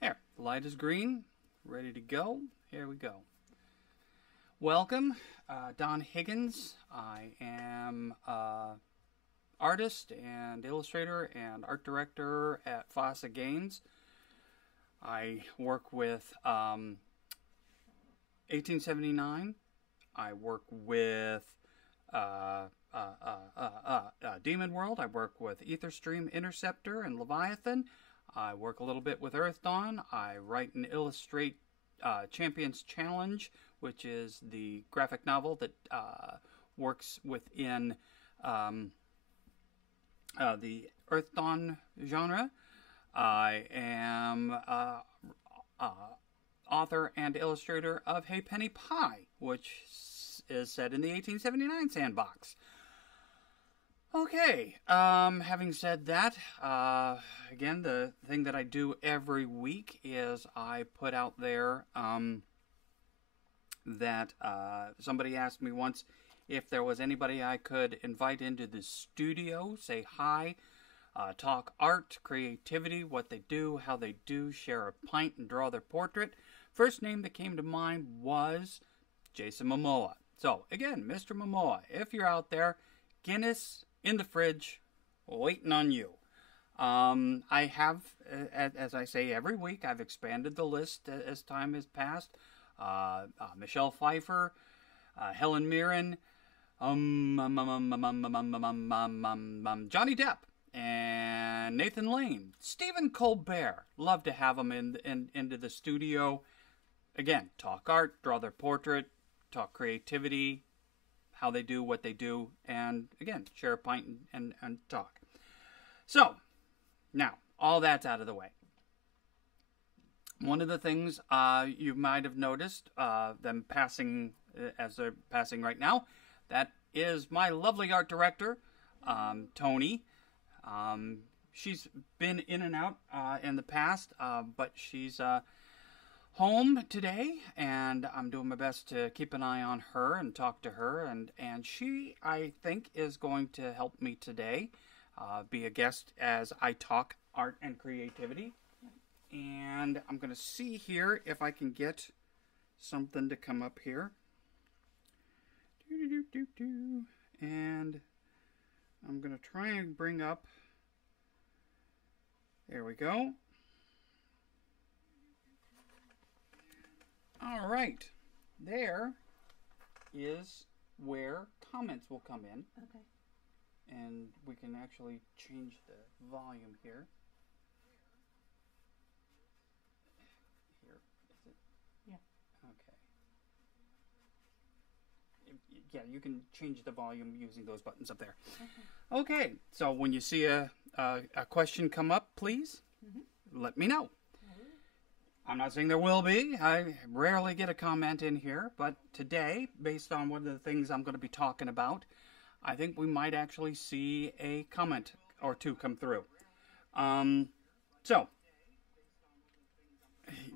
There, the light is green, ready to go. Here we go. Welcome, Don Higgins. I am artist and illustrator and art director at Fossa Games. I work with 1879. I work with Demon World. I work with Etherstream Interceptor and Leviathan. I work a little bit with Earth Dawn. I write and illustrate Champions Challenge, which is the graphic novel that works within the Earth Dawn genre. I am author and illustrator of Hey Penny Pie, which is set in the 1879 sandbox. Okay, having said that, again, the thing that I do every week is I put out there that somebody asked me once if there was anybody I could invite into the studio, say hi, talk art, creativity, what they do, how they do, share a pint and draw their portrait. First name that came to mind was Jason Momoa. So, again, Mr. Momoa, if you're out there, Guinness in the fridge, waiting on you. I have, as I say every week, I've expanded the list as time has passed. Michelle Pfeiffer, Helen Mirren, Johnny Depp, and Nathan Lane, Stephen Colbert. Love to have them into the studio. Again, talk art, draw their portrait, talk creativity, how they do what they do, and again, share a pint and talk. So, now, all that's out of the way. One of the things you might have noticed, them passing, as they're passing right now, that is my lovely art director, Tony. She's been in and out in the past, but she's home today, and I'm doing my best to keep an eye on her and talk to her, and she, I think, is going to help me today, be a guest as I talk art and creativity. And I'm going to see here if I can get something to come up here. And I'm going to try and bring up, there we go. All right, there is where comments will come in. Okay. And we can actually change the volume here. Here, is it? Yeah. Okay. Yeah, you can change the volume using those buttons up there. Okay, so when you see a question come up, please let me know. I'm not saying there will be. I rarely get a comment in here, but today, based on one of the things I'm going to be talking about, I think we might actually see a comment or two come through. So,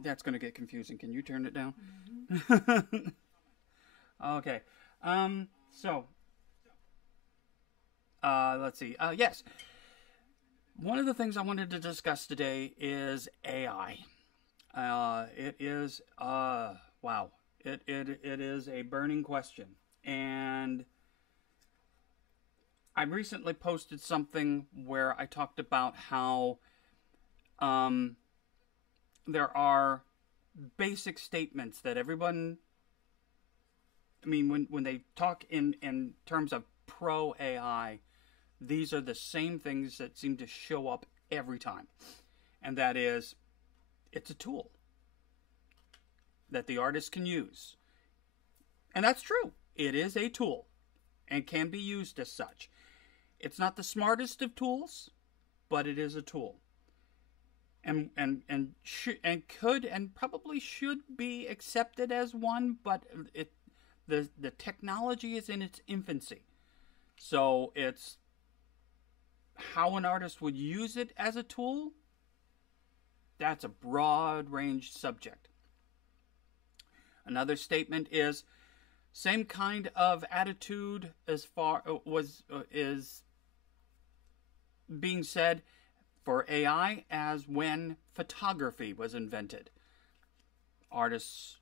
that's going to get confusing. Can you turn it down? Okay. Let's see. Yes. One of the things I wanted to discuss today is AI. It is, wow. It is a burning question. And I recently posted something where I talked about how there are basic statements that everyone, I mean, when they talk in terms of pro-AI, these are the same things that seem to show up every time. And that is, it's a tool that the artist can use. And that's true. It is a tool and can be used as such. It's not the smartest of tools, but it is a tool. And could and probably should be accepted as one, but the technology is in its infancy. So it's how an artist would use it as a tool. That's a broad range subject. Another statement is same kind of attitude as far is being said for AI as when photography was invented. Artists,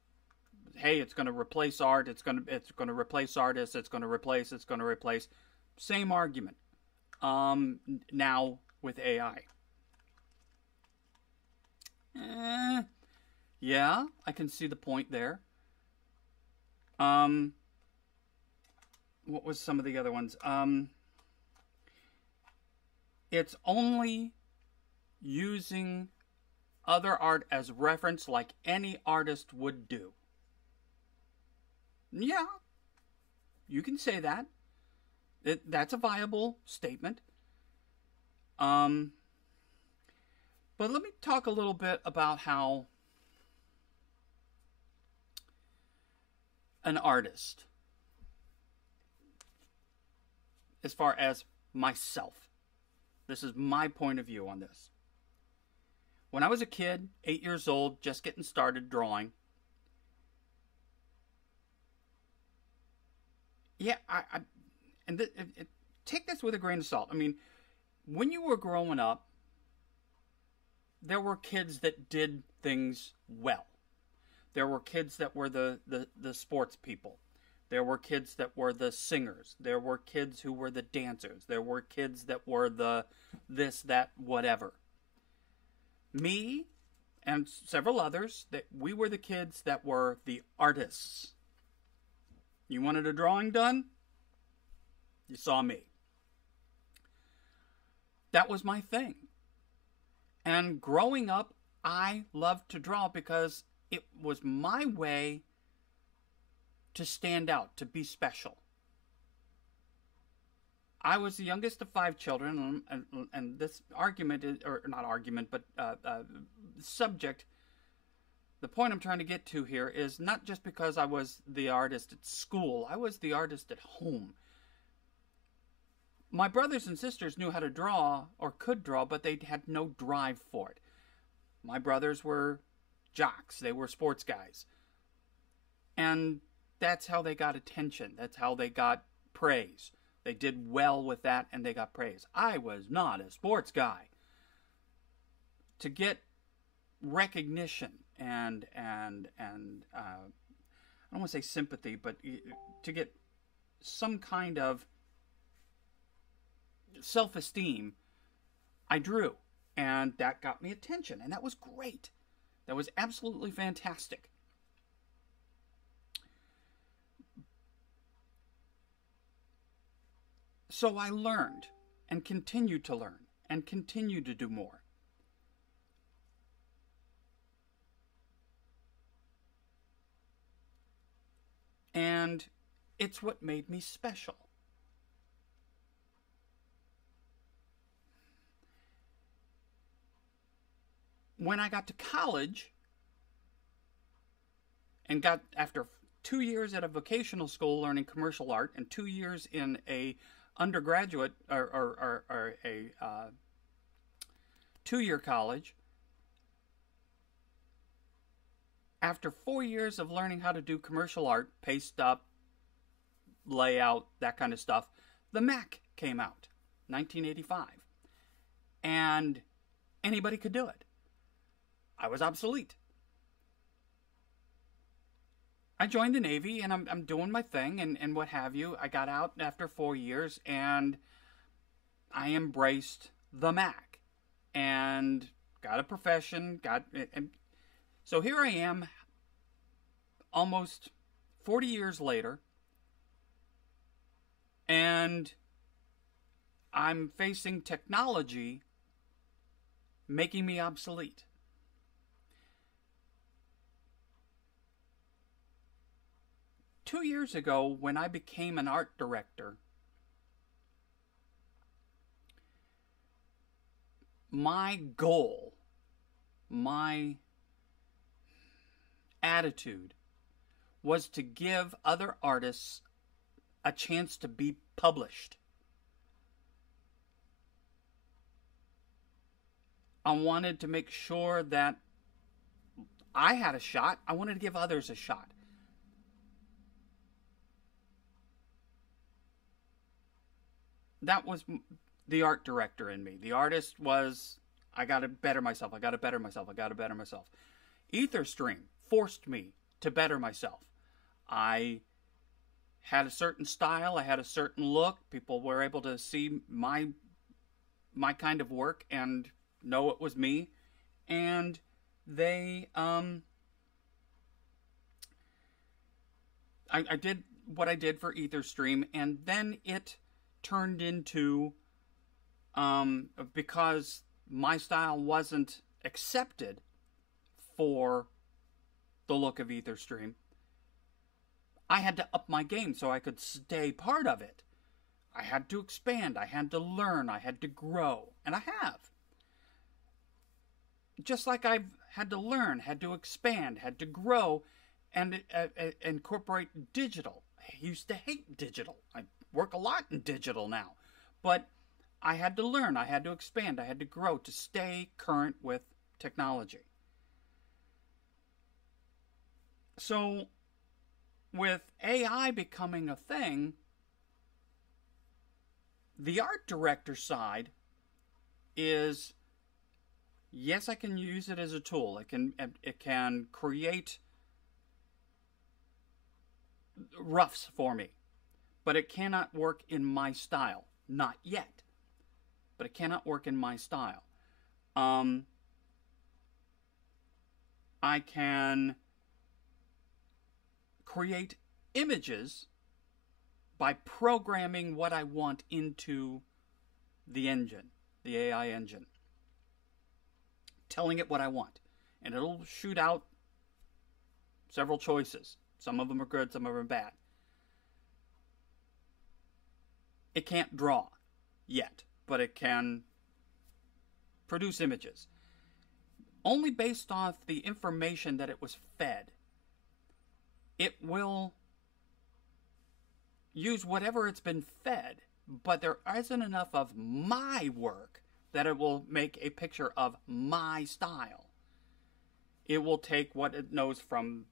hey, it's going to replace art. It's going to replace artists. It's going to replace. Same argument. Now with AI. Yeah, I can see the point there. What was some of the other ones? It's only using other art as reference like any artist would do. Yeah, you can say that. That's a viable statement. But let me talk a little bit about how an artist, as far as myself, this is my point of view on this. When I was a kid, 8 years old, just getting started drawing, yeah, take this with a grain of salt. I mean, when you were growing up, there were kids that did things well. There were kids that were the sports people. There were kids that were the singers. There were kids who were the dancers. There were kids that were the this, that, whatever. Me and several others, that we were the kids that were the artists. You wanted a drawing done? You saw me. That was my thing. And growing up, I loved to draw because it was my way to stand out, to be special. I was the youngest of 5 children, and this argument, or not argument, but subject, the point I'm trying to get to here is not just because I was the artist at school, I was the artist at home. My brothers and sisters knew how to draw, or could draw, but they had no drive for it. My brothers were jocks, they were sports guys. And that's how they got attention, that's how they got praise. They did well with that and they got praise. I was not a sports guy. To get recognition and I don't want to say sympathy, but to get some kind of self-esteem, I drew. And that got me attention. And that was great. That was absolutely fantastic. So I learned and continued to learn and continued to do more. And it's what made me special. When I got to college and got, after 2 years at a vocational school learning commercial art and 2 years in a undergraduate or a 2-year college, after 4 years of learning how to do commercial art, paste up, layout, that kind of stuff, the Mac came out, 1985. And anybody could do it. I was obsolete. I joined the Navy and I'm doing my thing and what have you. I got out after 4 years and I embraced the Mac and got a profession, and so here I am almost 40 years later and I'm facing technology making me obsolete. Two years ago, when I became an art director, my goal, my attitude was to give other artists a chance to be published. I wanted to make sure that I had a shot. I wanted to give others a shot. That was the art director in me. The artist was I got to better myself. I got to better myself. I got to better myself. EtherStream forced me to better myself. I had a certain style. I had a certain look. People were able to see my kind of work and know it was me. And they, I did what I did for EtherStream, and then it turned into, because my style wasn't accepted for the look of EtherStream, I had to up my game so I could stay part of it. I had to expand, I had to learn, I had to grow, and I have. Just like I've had to learn, had to expand, had to grow, and incorporate digital. I used to hate digital. I work a lot in digital now. But I had to learn, I had to expand, I had to grow to stay current with technology. So, with AI becoming a thing, the art director side is, yes, I can use it as a tool. It can create roughs for me, but it cannot work in my style. Not yet, but it cannot work in my style. I can create images by programming what I want into the engine, the AI engine, telling it what I want, and it'll shoot out several choices. Some of them are good, some of them are bad. It can't draw yet, but it can produce images. Only based off the information that it was fed. It will use whatever it's been fed, but there isn't enough of my work that it will make a picture of my style. It will take what it knows from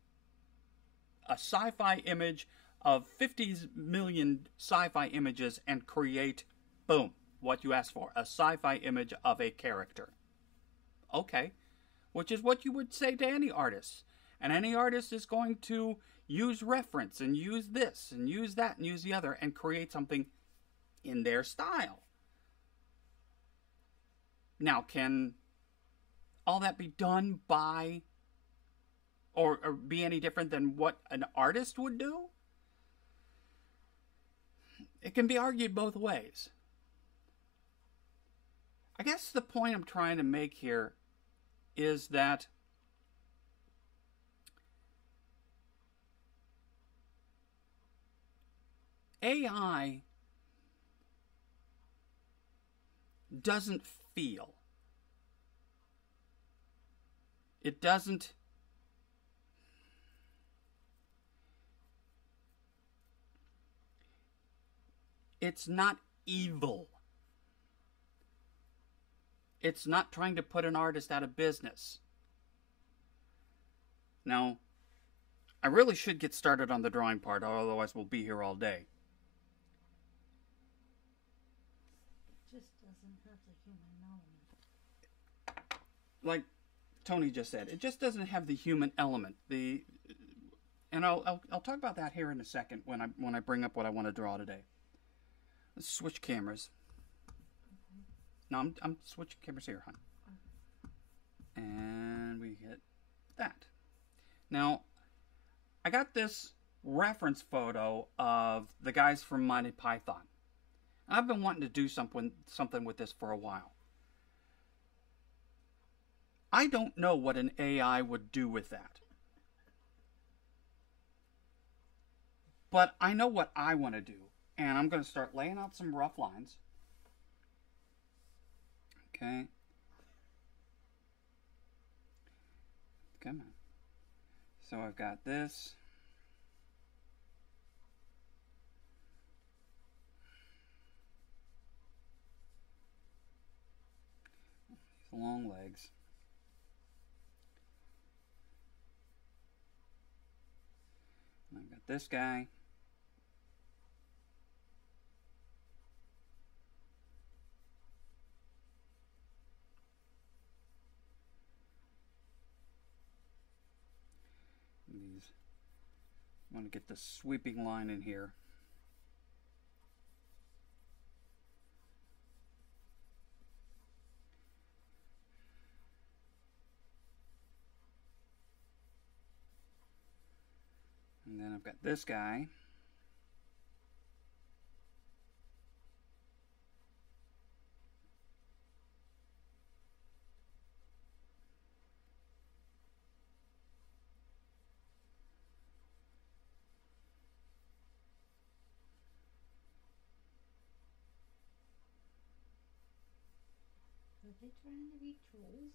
a sci-fi image of 50 million sci-fi images and create, boom, what you asked for, a sci-fi image of a character. Okay, which is what you would say to any artist. And any artist is going to use reference and use this and use that and use the other and create something in their style. Now, can all that be done by or be any different than what an artist would do? It can be argued both ways. I guess the point I'm trying to make here is that AI doesn't feel. It doesn't. It's not evil. It's not trying to put an artist out of business. Now, I really should get started on the drawing part, otherwise we'll be here all day. Just doesn't have the human element. Like Tony just said, it just doesn't have the human element. And I'll talk about that here in a second when I bring up what I want to draw today. Let's switch cameras. Okay. No, I'm switching cameras here, hon. Okay. And we hit that. Now, I got this reference photo of the guys from Monty Python. I've been wanting to do something with this for a while. I don't know what an AI would do with that. But I know what I want to do. And I'm going to start laying out some rough lines. Okay. Come on. So I've got this. These long legs. And I've got this guy. I want to get the sweeping line in here. And then I've got this guy. Are they trying to be trolls?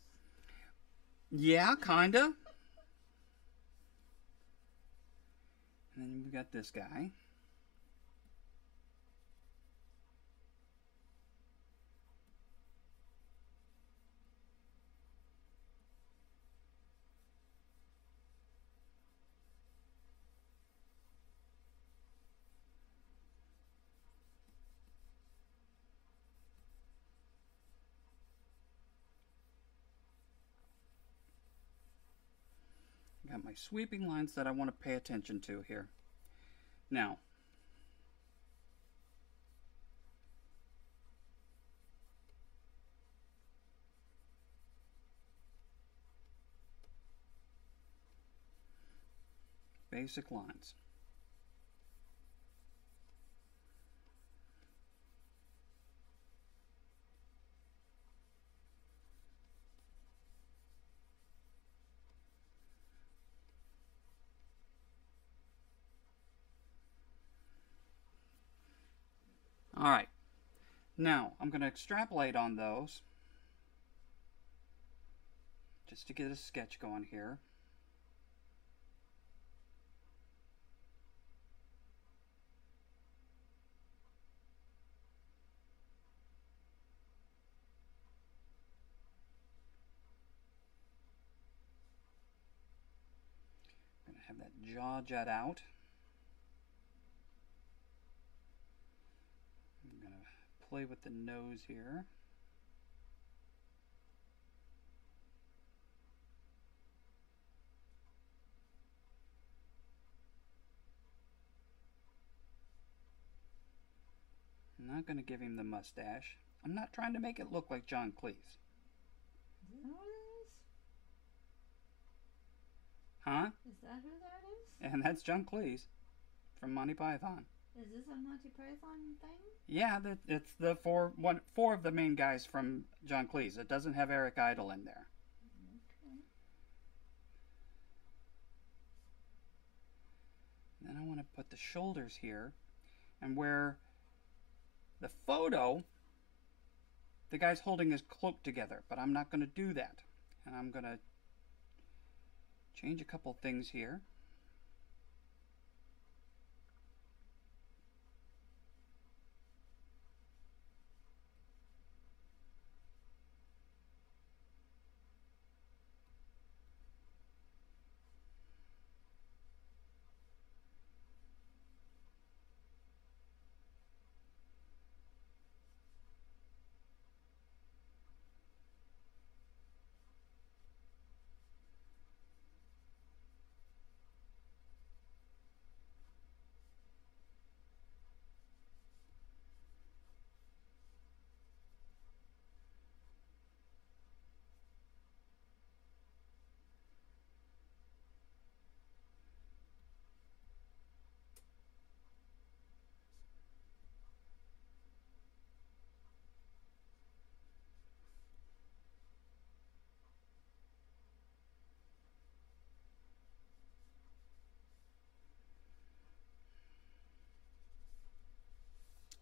Yeah, kinda. And then we've got this guy. Got my sweeping lines that I want to pay attention to here. Now, basic lines. All right, now I'm going to extrapolate on those just to get a sketch going here. I'm going to have that jaw jut out. I'm going to play with the nose here. I'm not going to give him the mustache. I'm not trying to make it look like John Cleese. Is that what it is? Huh? Is that who that is? And that's John Cleese from Monty Python. Is this a Monty Python thing? Yeah, it's the four of the main guys from John Cleese. It doesn't have Eric Idle in there. Okay. Then I want to put the shoulders here, and where the photo, the guy's holding his cloak together, but I'm not going to do that. And I'm going to change a couple things here.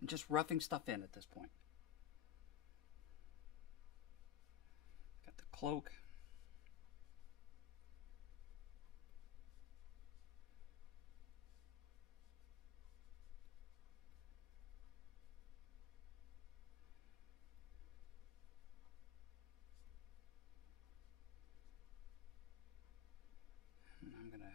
I'm just roughing stuff in at this point. Got the cloak. And I'm going to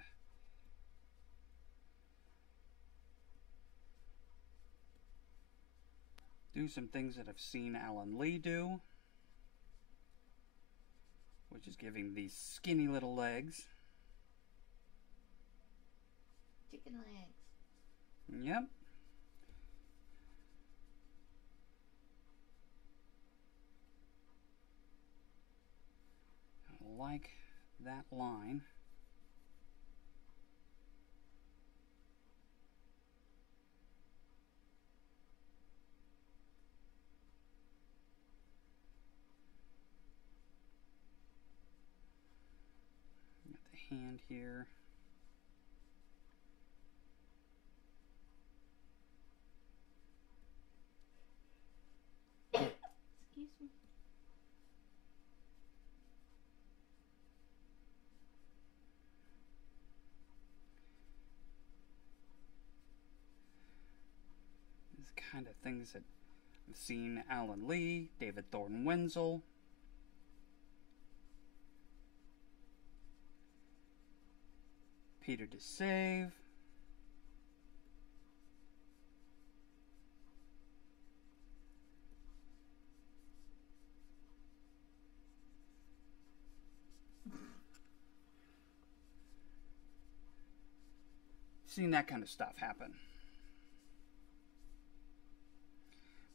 do some things that I've seen Alan Lee do, which is giving these skinny little legs. chicken legs. Yep. I like that line. Got the hand here. Excuse me. These kind of things that I've seen Alan Lee, David Thornton Wenzel, Peter DeSave, seen that kind of stuff happen.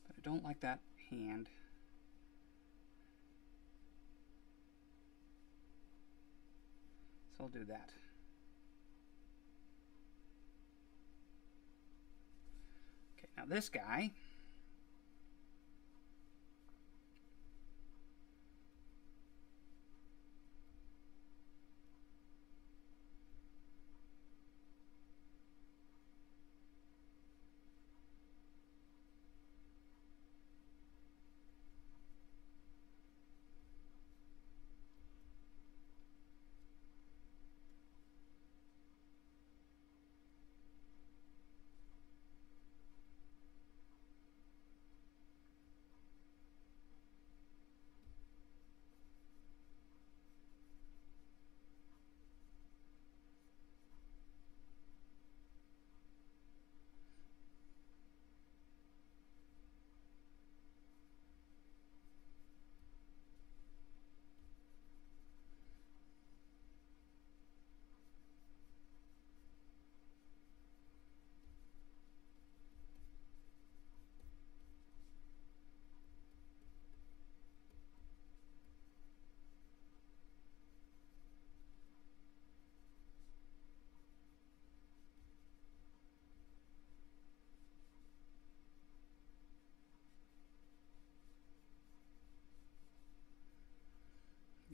But I don't like that hand. So I'll do that. Okay, now this guy,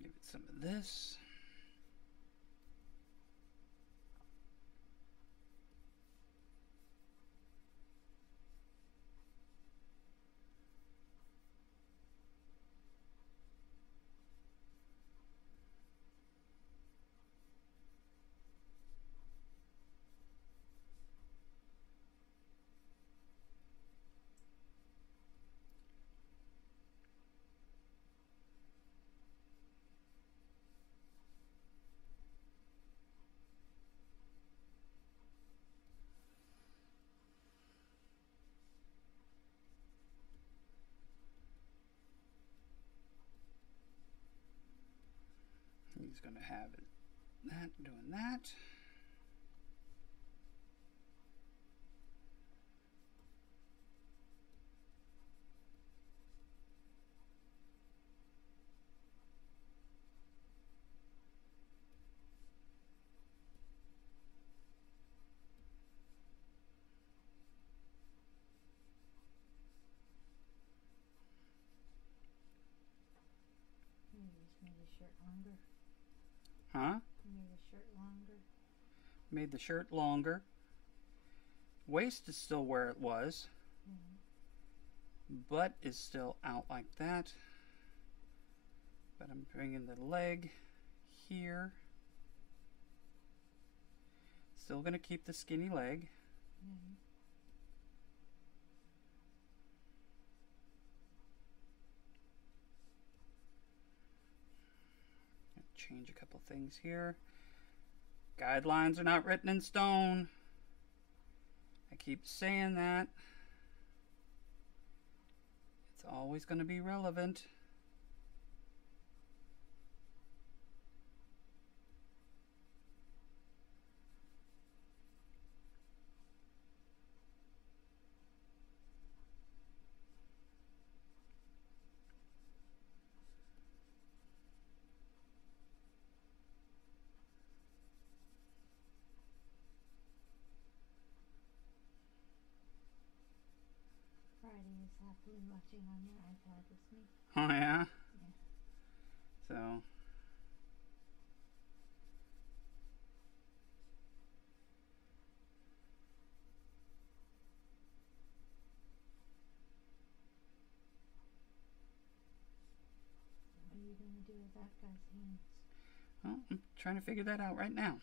give it some of this. He's going to have that, doing that. You just made his shirt longer. Huh? You made his shirt longer. Made the shirt longer. Waist is still where it was. Butt is still out like that. But I'm bringing the leg here. Still going to keep the skinny leg. Change a couple things here. Guidelines are not written in stone. I keep saying that. It's always going to be relevant. is happily watching on their iPad with me. Oh yeah? Yeah. So What are you going to do with that guy's hands? well, I'm trying to figure that out right now.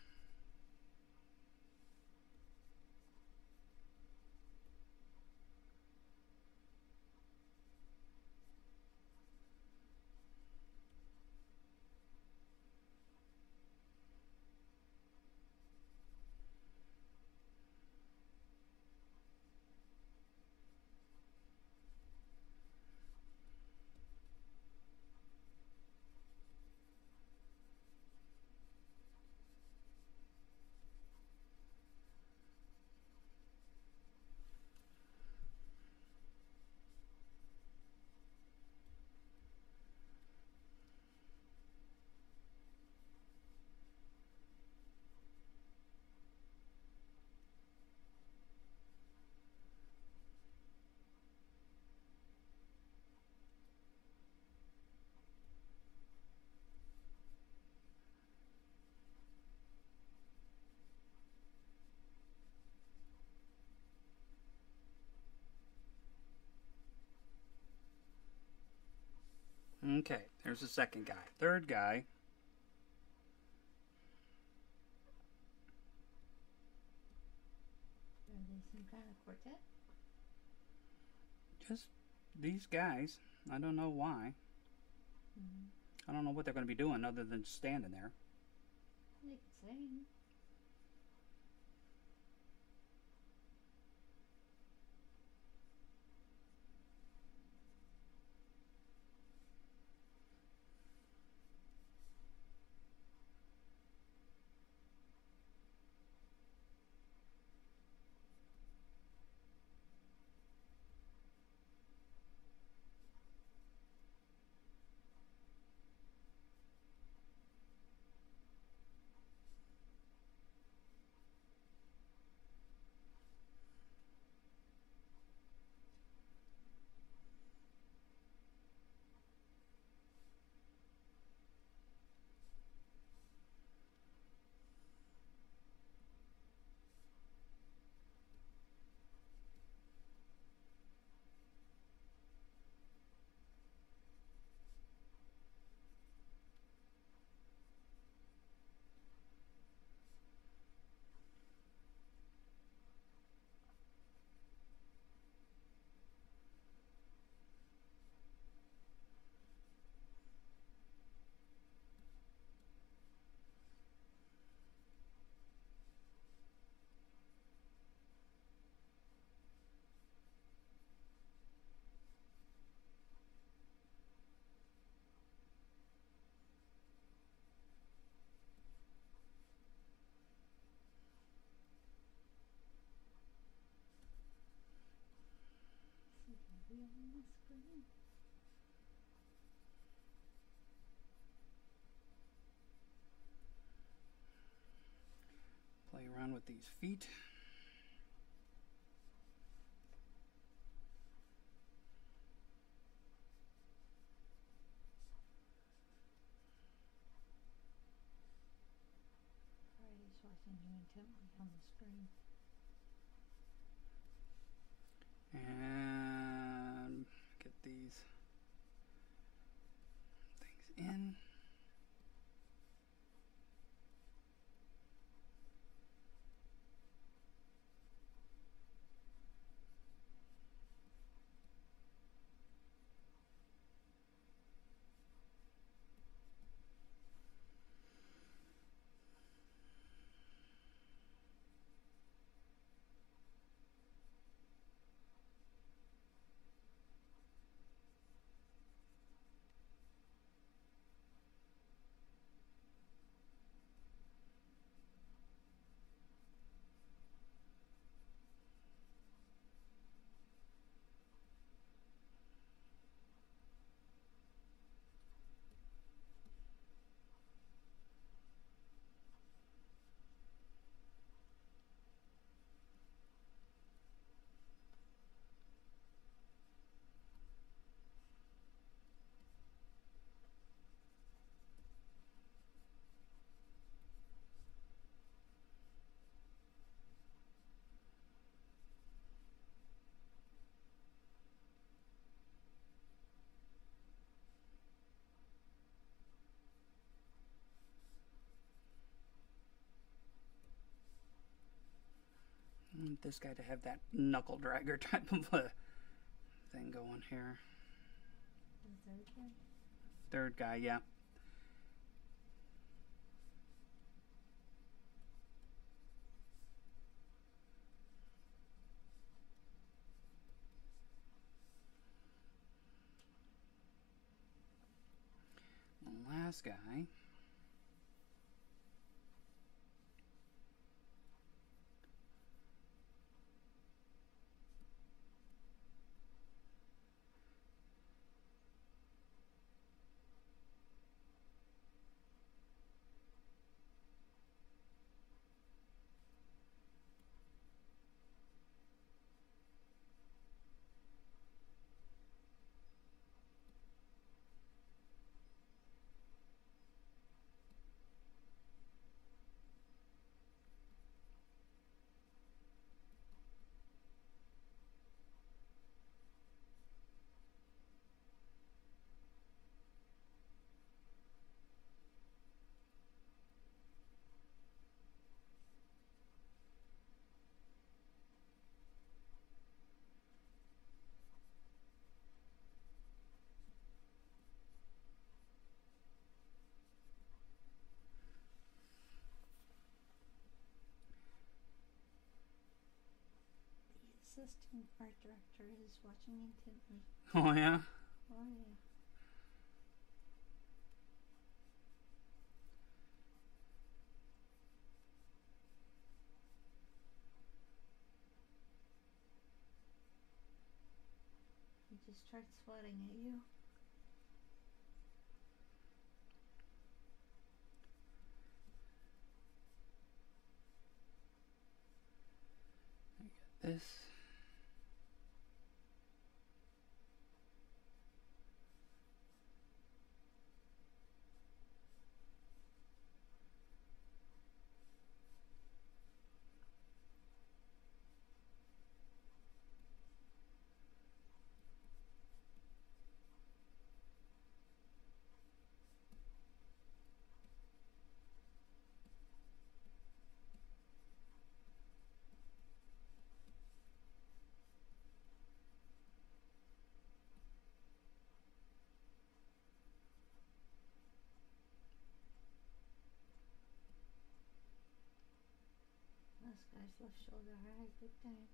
Okay, there's the second guy. Third guy. Are they some kind of quartet? Just these guys. I don't know why. I don't know what they're going to be doing other than standing there. They could sing. See Debbie on the screen. Play around with these feet. Friday's watching you intently on the screen. And get these things in. want this guy to have that knuckle dragger type of a thing going here. The third guy? Third guy, yeah. The last guy. The assistant art director is watching intently. Oh, yeah? Oh, yeah. He just starts sweating at you. This. Last guy's left shoulder high, big time.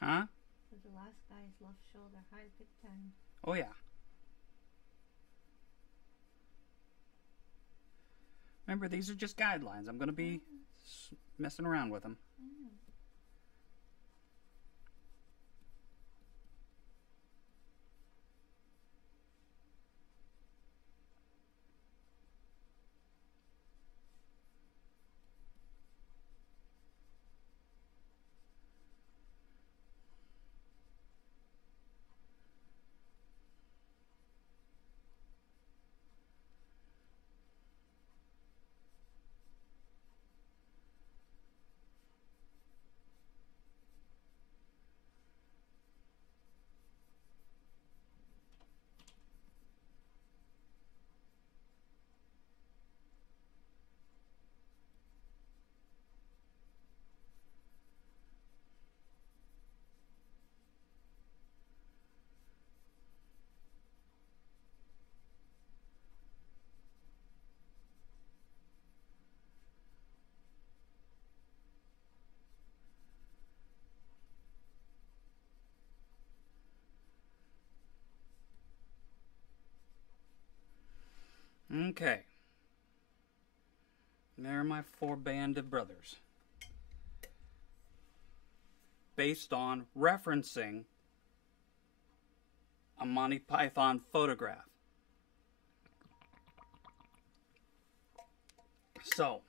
Huh? So the last guy's left shoulder high, big time. Oh, yeah. Remember, these are just guidelines. I'm going to be messing around with them. Okay. There are my 4 band of brothers. Based on referencing a Monty Python photograph. So,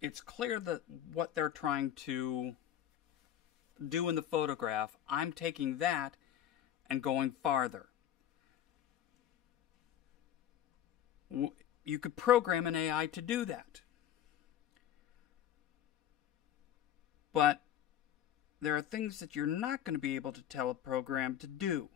it's clear that what they're trying to do in the photograph, I'm taking that and going farther. You could program an AI to do that. But there are things that you're not going to be able to tell a program to do.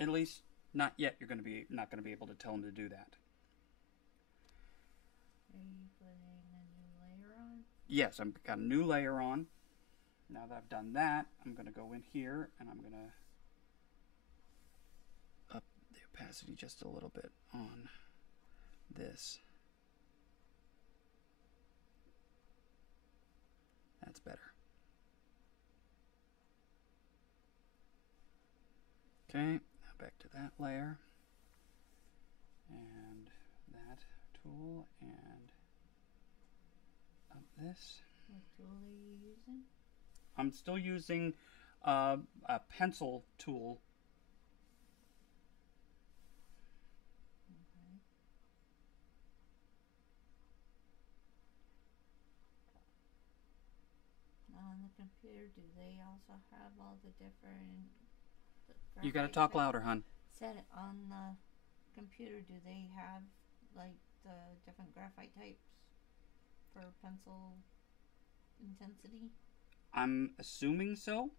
At least, not yet. You're going to be not going to be able to tell them to do that. Are you putting a new layer on? Yes, I've got a new layer on. Now that I've done that, I'm going to go in here and I'm going to up the opacity just a little bit on this. That's better. Okay, now back to that layer. And that tool and up this. What tool are you using? I'm still using a pencil tool. Okay. On the computer, do they also have all the different... You gotta talk louder, hon. Said on the computer, do they have like the different graphite types for pencil intensity? I'm assuming so.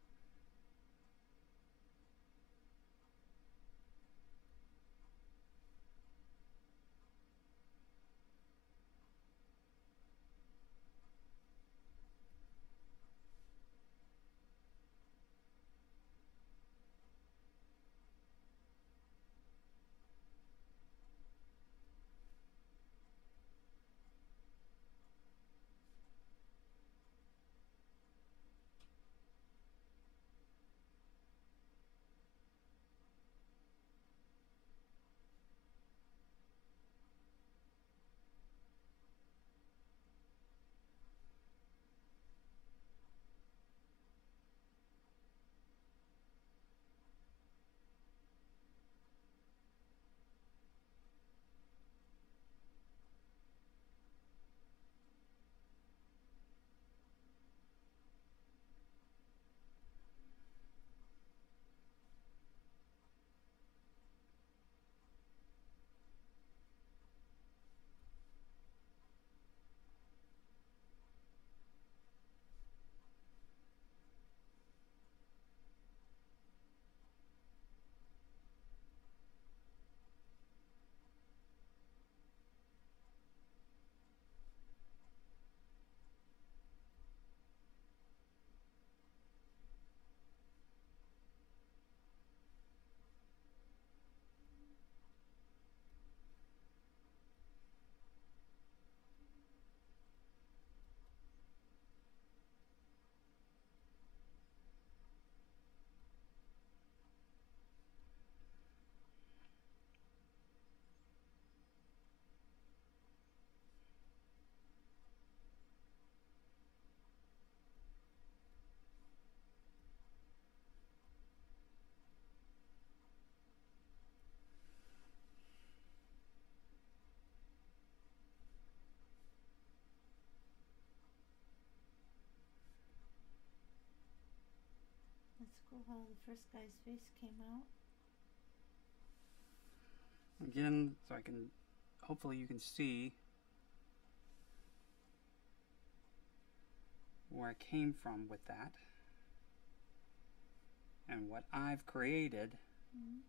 That's cool how the first guy's face came out. Again, so I can, hopefully you can see where I came from with that and what I've created. Mm-hmm.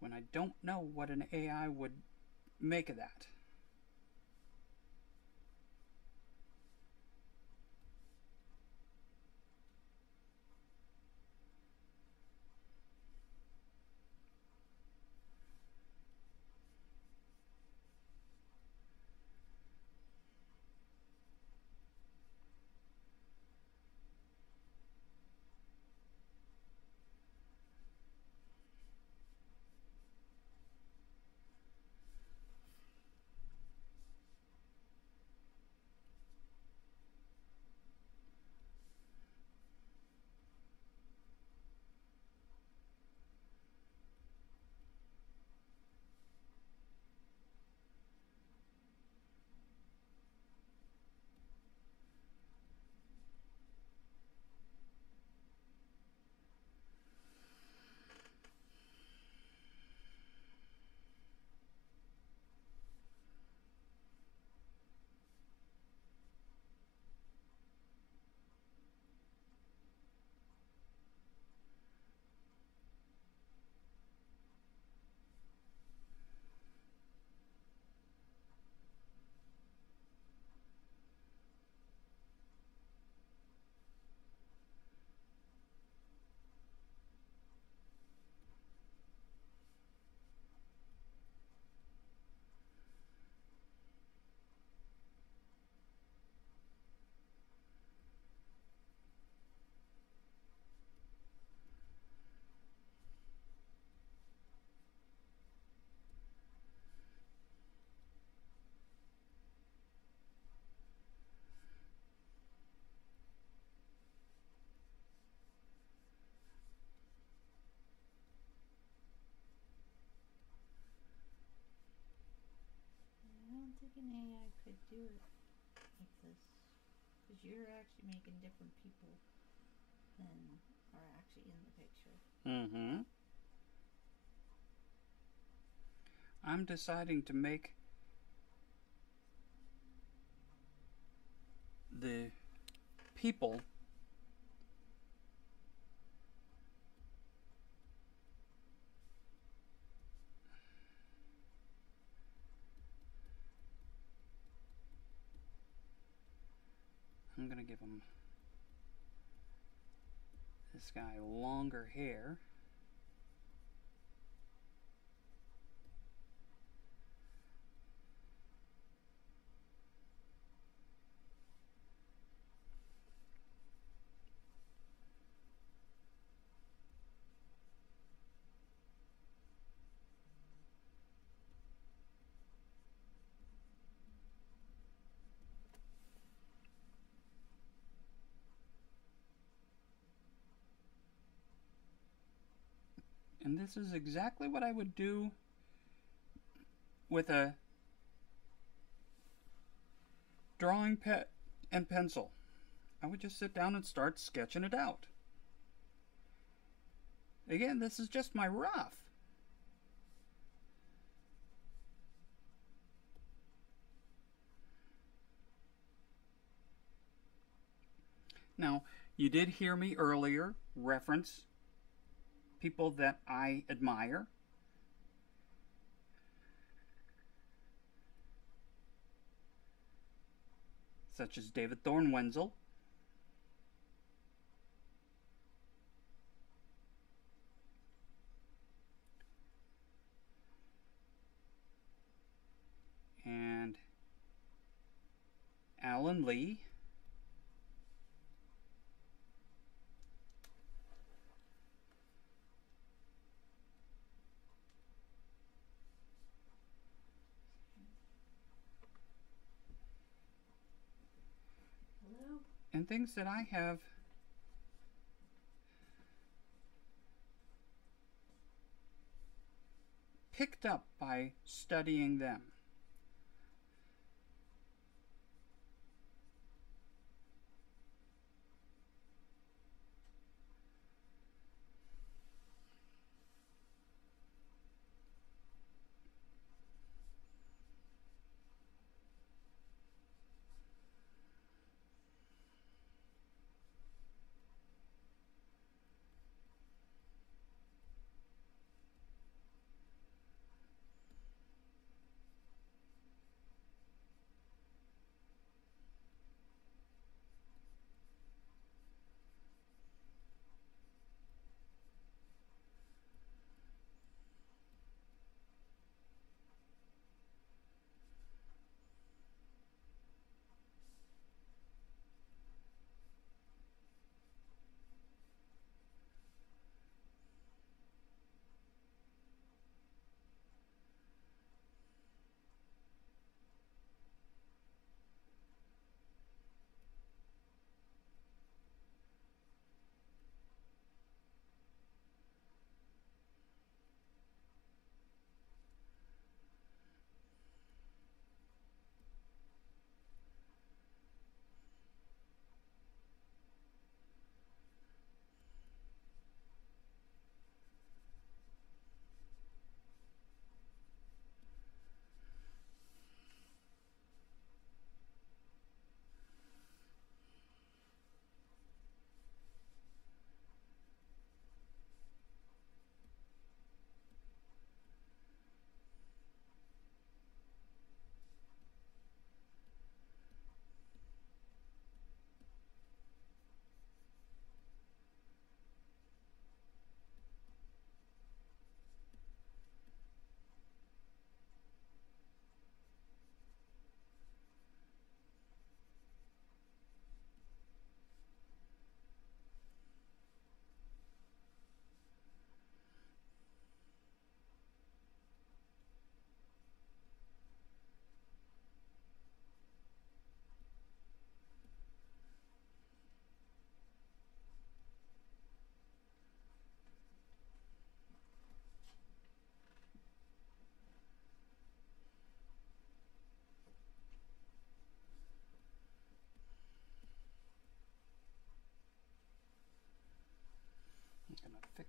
When I don't know what an AI would make of that. an AI could do it like this. Because you're actually making different people than are actually in the picture. Mm-hmm. I'm deciding to make the people I'm going to give him this guy longer hair. And this is exactly what I would do with a drawing pen and pencil. I would just sit down and start sketching it out. Again, this is just my rough. Now, you did hear me earlier reference people that I admire. Such as David Thorne Wenzel. And Alan Lee. Hello? And things that I have picked up by studying them.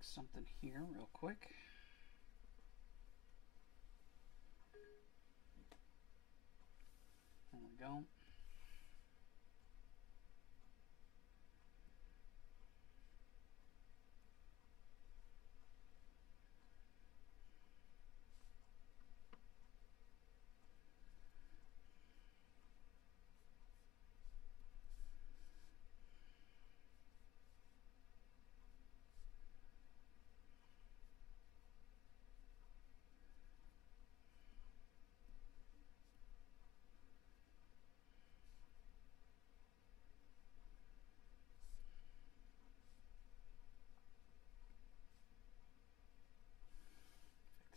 fix something here real quick. There we go.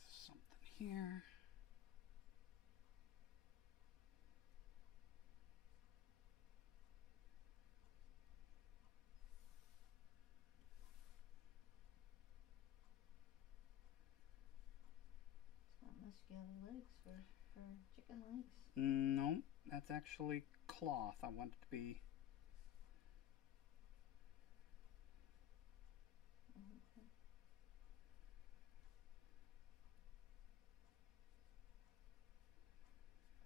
Fix something here. Muscular legs for chicken legs. No, that's actually cloth. I want it to be. Okay.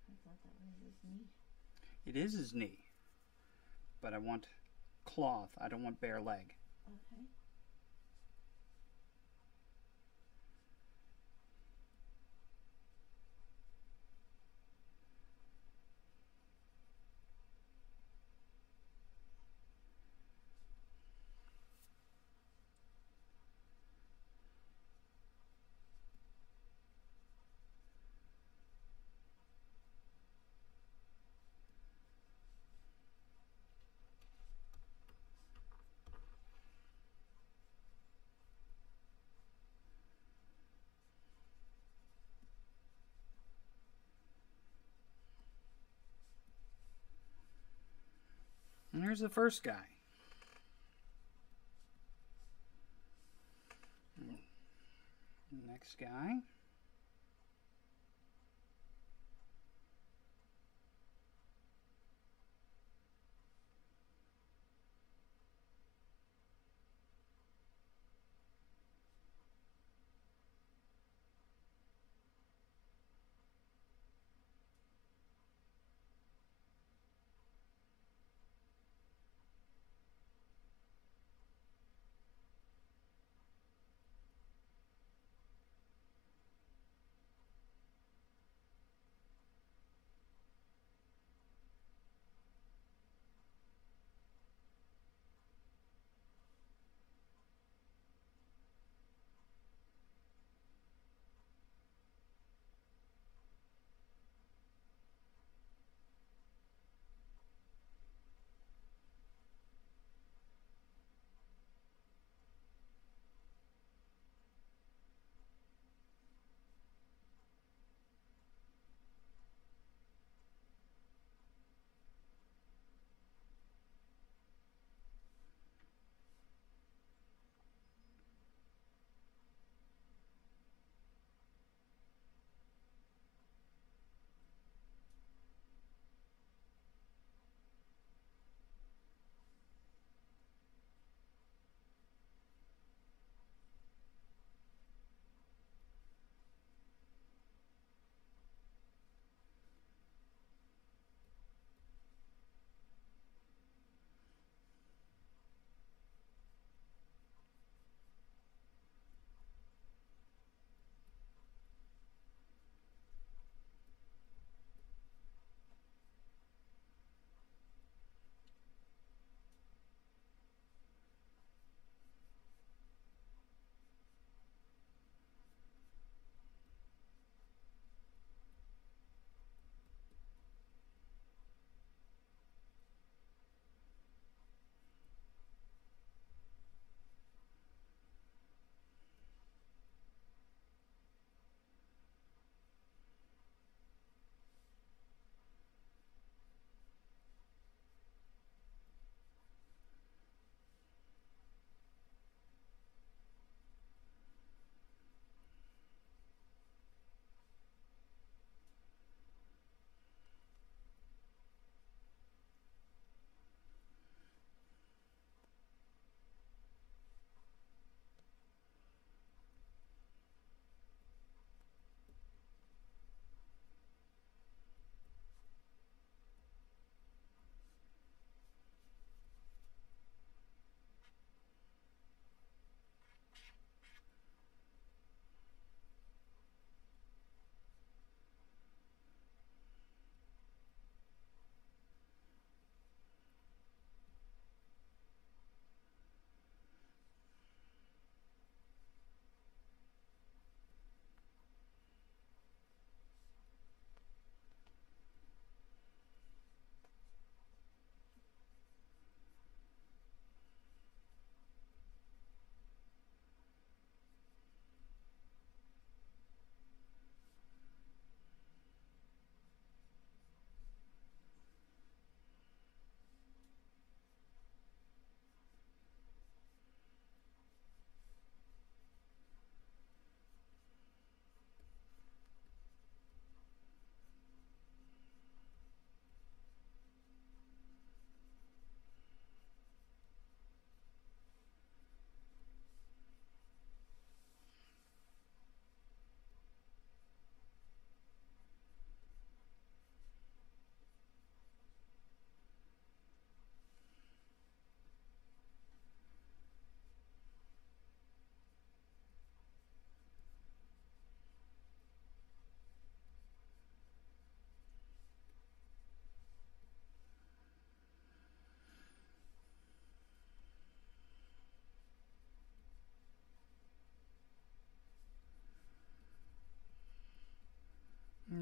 I thought that was his knee. It is his knee, but I want cloth. I don't want bare leg. Okay. And here's the first guy. Next guy.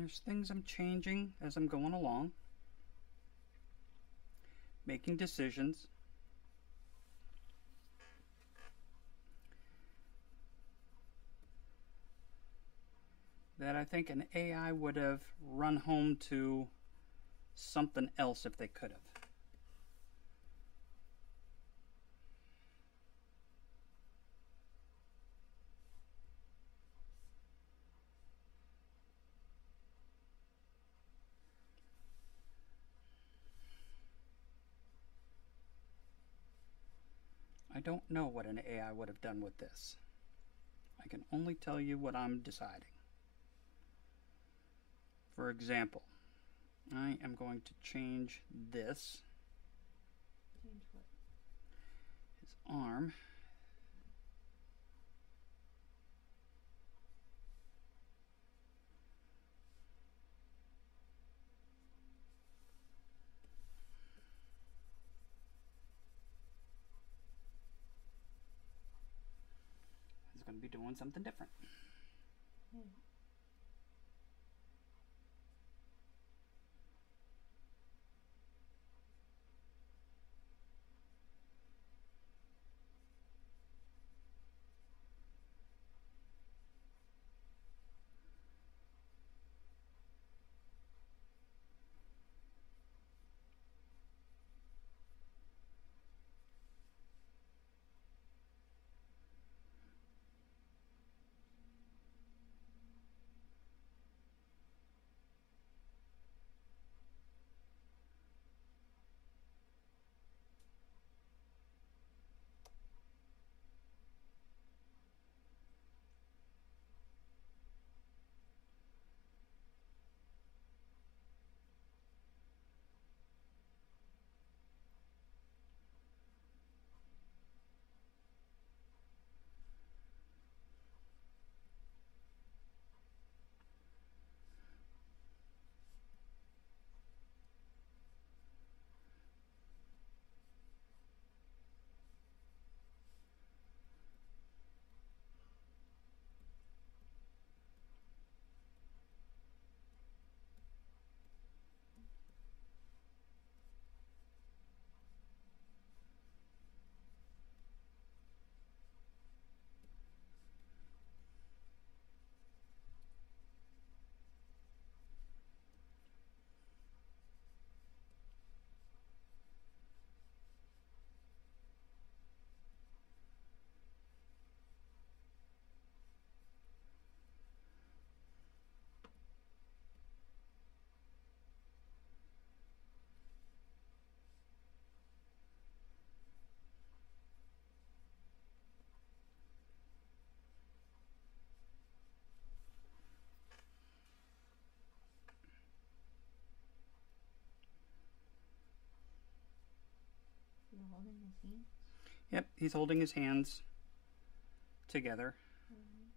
There's things I'm changing as I'm going along, making decisions. That I think an AI would have run home to something else if they could have. I don't know what an AI would have done with this. I can only tell you what I'm deciding. For example, I am going to change this. Change what? His arm. He's going to be doing something different. Hmm. You're holding his hands? Yep, he's holding his hands together. Mm-hmm.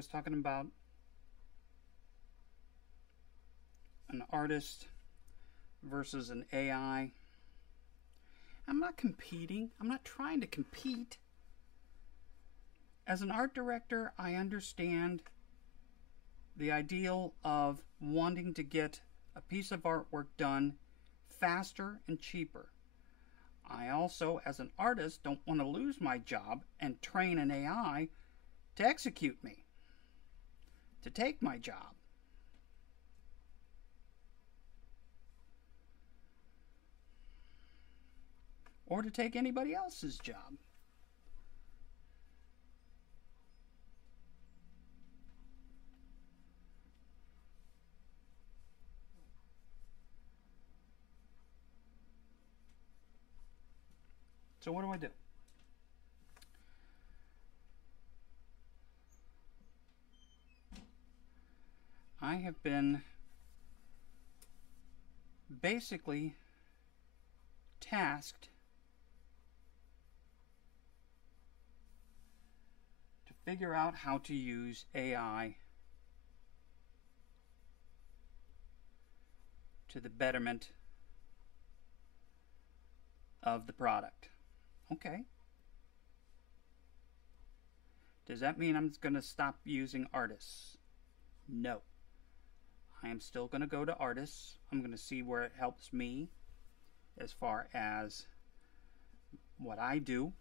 was talking about an artist versus an AI. I'm not competing. I'm not trying to compete. As an art director, I understand the ideal of wanting to get a piece of artwork done faster and cheaper. I also, as an artist, don't want to lose my job and train an AI to execute me, to take my job. Or to take anybody else's job. So what do I do? I have been basically tasked to figure out how to use AI to the betterment of the product. Okay. Does that mean I'm going to stop using artists? No. I am still going to go to artists. I'm going to see where it helps me as far as what I do.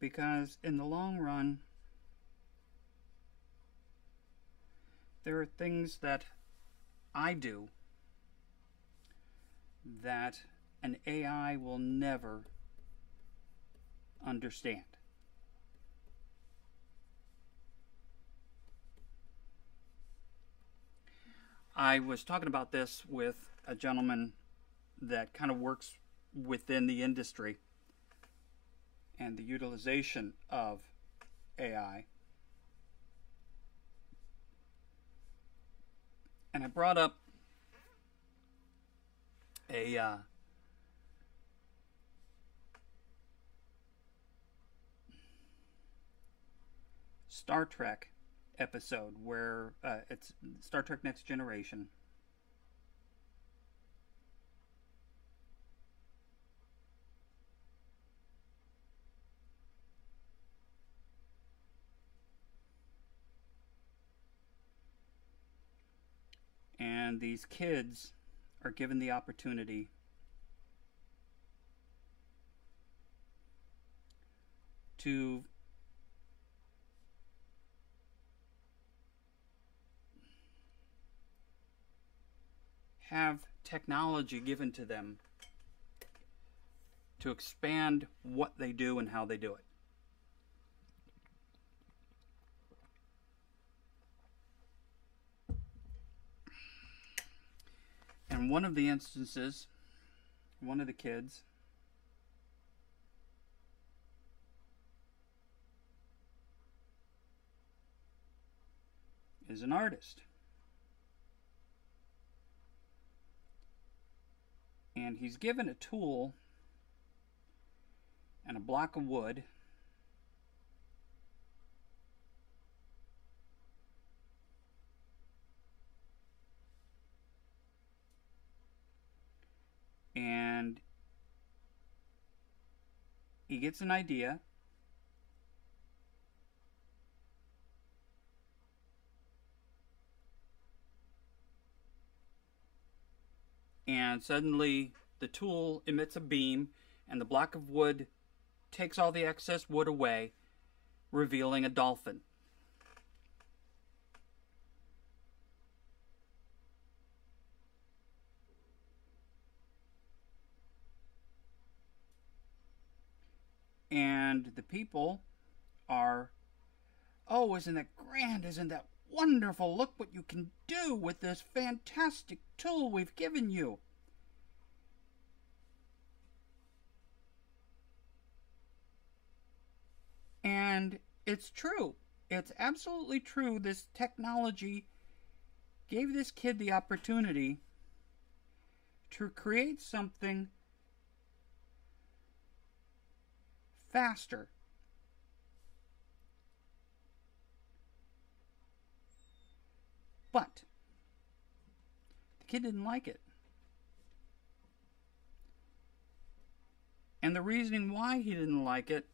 Because in the long run, there are things that I do that an AI will never understand. I was talking about this with a gentleman that kind of works within the industry and the utilization of AI. And I brought up a Star Trek episode where it's Star Trek Next Generation. And these kids are given the opportunity to have technology given to them to expand what they do and how they do it. And one of the instances, one of the kids is an artist. And he's given a tool and a block of wood and he gets an idea and suddenly the tool emits a beam and the block of wood takes all the excess wood away, revealing a dolphin. And the people are, oh, isn't that grand? Isn't that wonderful? Look what you can do with this fantastic tool we've given you. And it's true. It's absolutely true. This technology gave this kid the opportunity to create something faster. But the kid didn't like it. And the reasoning why he didn't like it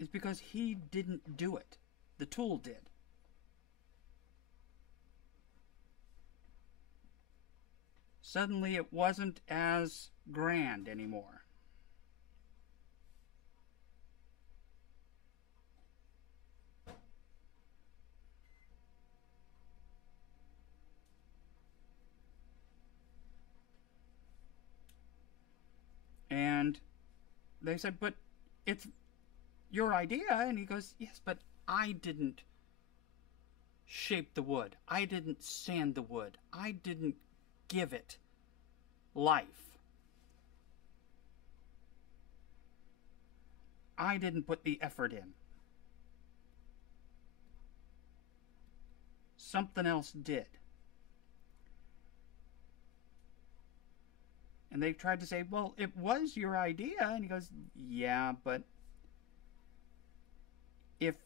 is because he didn't do it. The tool did. Suddenly it wasn't as grand anymore. And they said, but it's your idea. And he goes, yes, but I didn't shape the wood. I didn't sand the wood. I didn't give it life. I didn't put the effort in. Something else did. And they tried to say, well, it was your idea. And he goes, yeah, but if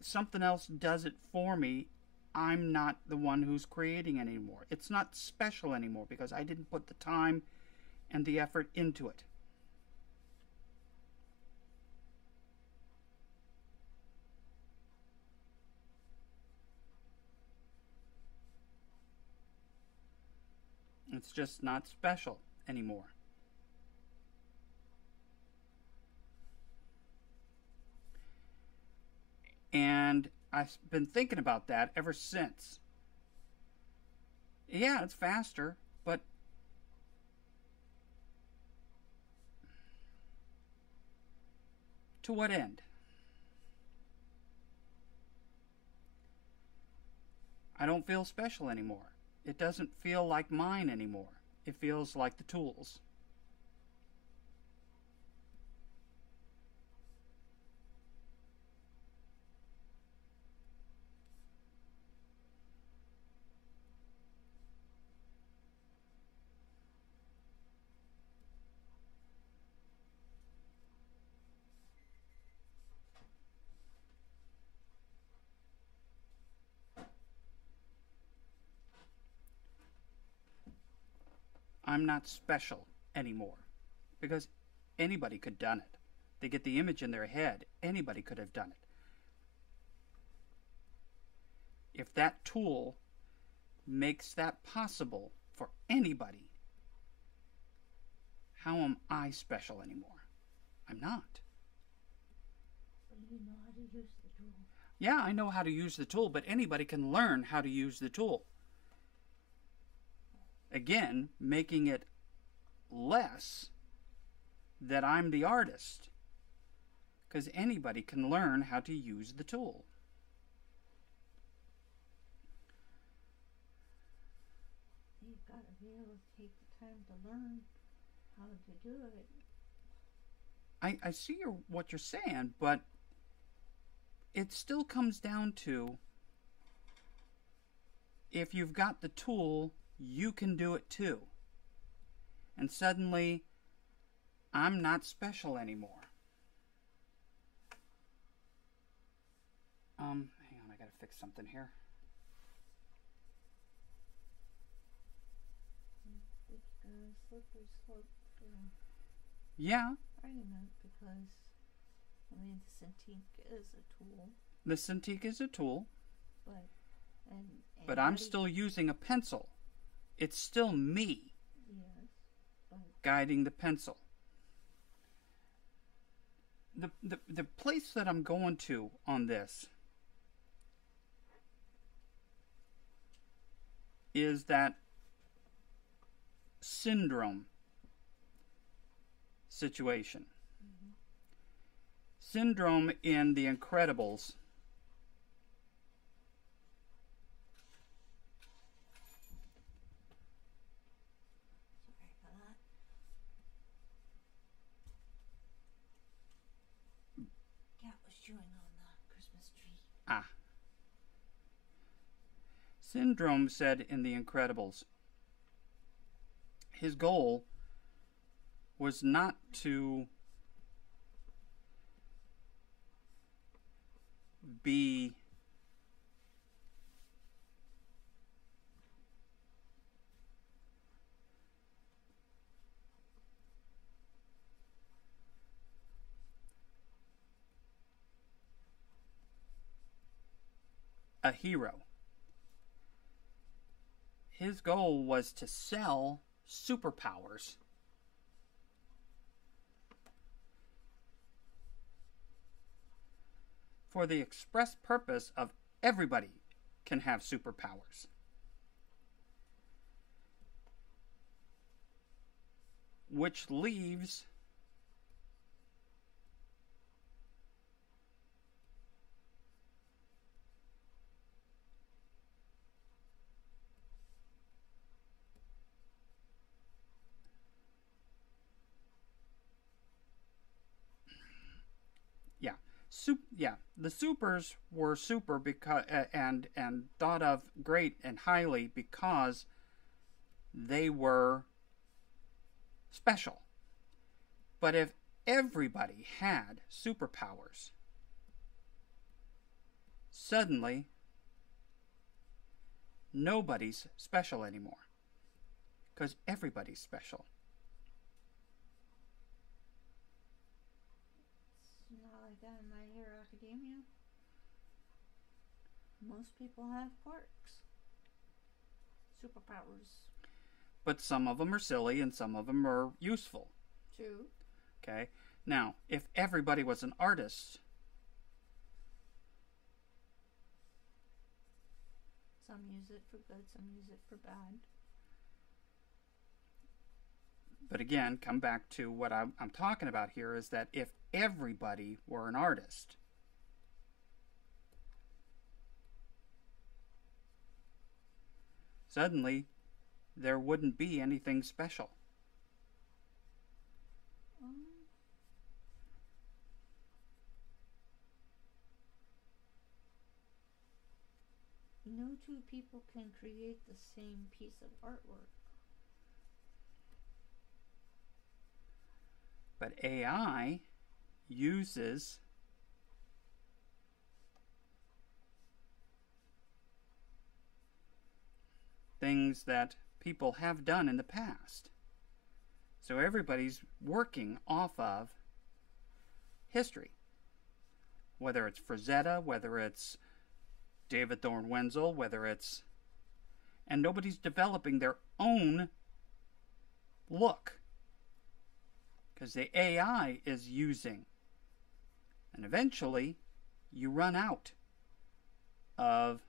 something else does it for me, I'm not the one who's creating anymore. It's not special anymore because I didn't put the time and the effort into it. It's just not special anymore. And I've been thinking about that ever since. Yeah, it's faster, but to what end? I don't feel special anymore. It doesn't feel like mine anymore. It feels like the tools. I'm not special anymore because anybody could have done it. They get the image in their head. Anybody could have done it. If that tool makes that possible for anybody, how am I special anymore? I'm not. But you know how to use the tool. Yeah, I know how to use the tool, but anybody can learn how to use the tool. Again, making it less that I'm the artist, because anybody can learn how to use the tool. You've got to be able to take the time to learn how to do it. I see what you're saying, but it still comes down to if you've got the tool, you can do it too. And suddenly, I'm not special anymore. Hang on, I gotta fix something here. It's got a slippery slope for Yeah. argument because, I mean, the Cintiq is a tool. The Cintiq is a tool, but I'm still using a pencil. It's still me guiding the pencil. The place that I'm going to on this is that syndrome situation. Mm-hmm. Syndrome in The Incredibles Syndrome said in The Incredibles, his goal was not to be a hero. His goal was to sell superpowers for the express purpose of everybody can have superpowers. Which leaves the supers were super because and thought of great and highly because they were special. But if everybody had superpowers, suddenly nobody's special anymore, because everybody's special. It's not like that in My Hero Academia. Most people have quirks. Superpowers. But some of them are silly and some of them are useful. True. Okay? Now, if everybody was an artist, some use it for good, some use it for bad. but again, come back to what I'm talking about here, is that if everybody were an artist, suddenly there wouldn't be anything special. No two people can create the same piece of artwork. But AI uses things that people have done in the past. So everybody's working off of history. Whether it's Frazetta, whether it's David Thorne Wenzel, whether it's... And nobody's developing their own look, because the AI is using. And eventually, you run out of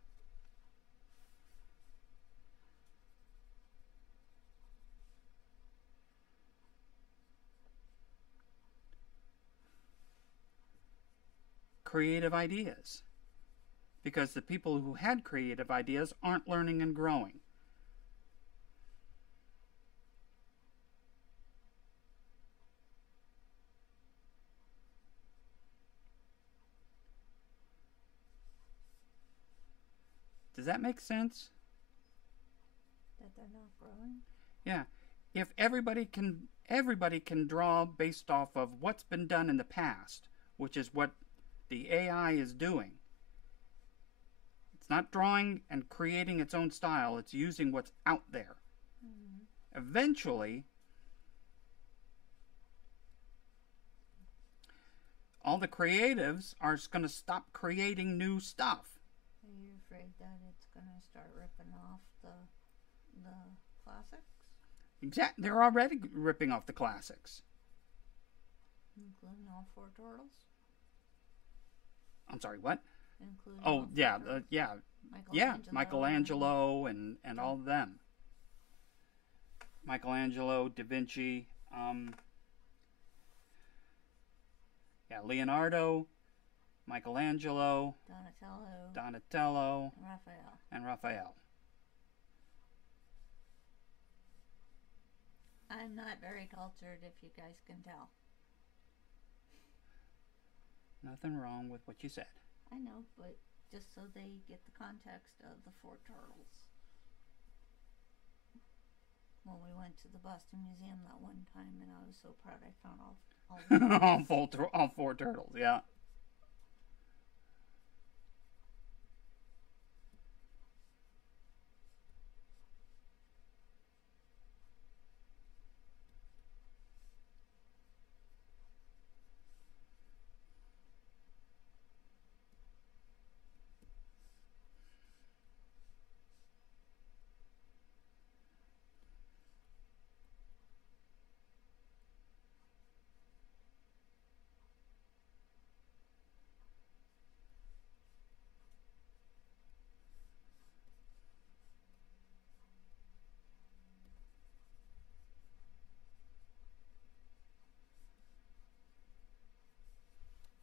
creative ideas, because the people who had creative ideas aren't learning and growing. Does that make sense? That they're not growing? Yeah. If everybody can draw based off of what's been done in the past, which is what the AI is doing. It's not drawing and creating its own style, it's using what's out there. Mm-hmm. Eventually, all the creatives are going to stop creating new stuff. Are you afraid that it's going to start ripping off the classics? Exactly. They're already ripping off the classics. Including all four turtles? I'm sorry, what? Including oh, yeah, yeah. Michelangelo and all of them. Michelangelo, Da Vinci, Leonardo, Michelangelo, Donatello, and Raphael. I'm not very cultured, if you guys can tell. Nothing wrong with what you said. I know, but just so they get the context of the four turtles. When we went to the Boston Museum that one time, and I was so proud I found all all four turtles, yeah.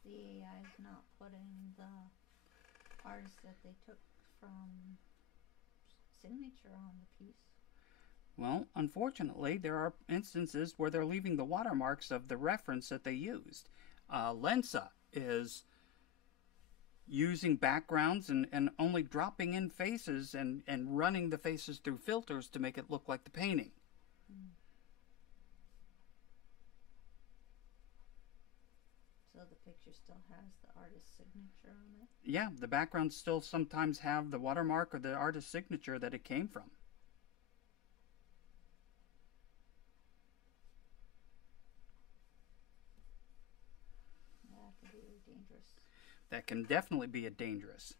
The AI is not putting the artist that they took from signature on the piece. Well, unfortunately, there are instances where they're leaving the watermarks of the reference that they used. Lensa is using backgrounds and only dropping in faces and running the faces through filters to make it look like the painting. So the picture still has the artist's signature on it? Yeah, the backgrounds still sometimes have the watermark or the artist's signature that it came from. That could be dangerous. That can definitely be dangerous.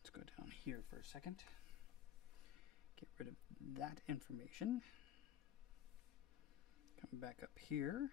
Let's go down here for a second. Get rid of that information. Come back up here.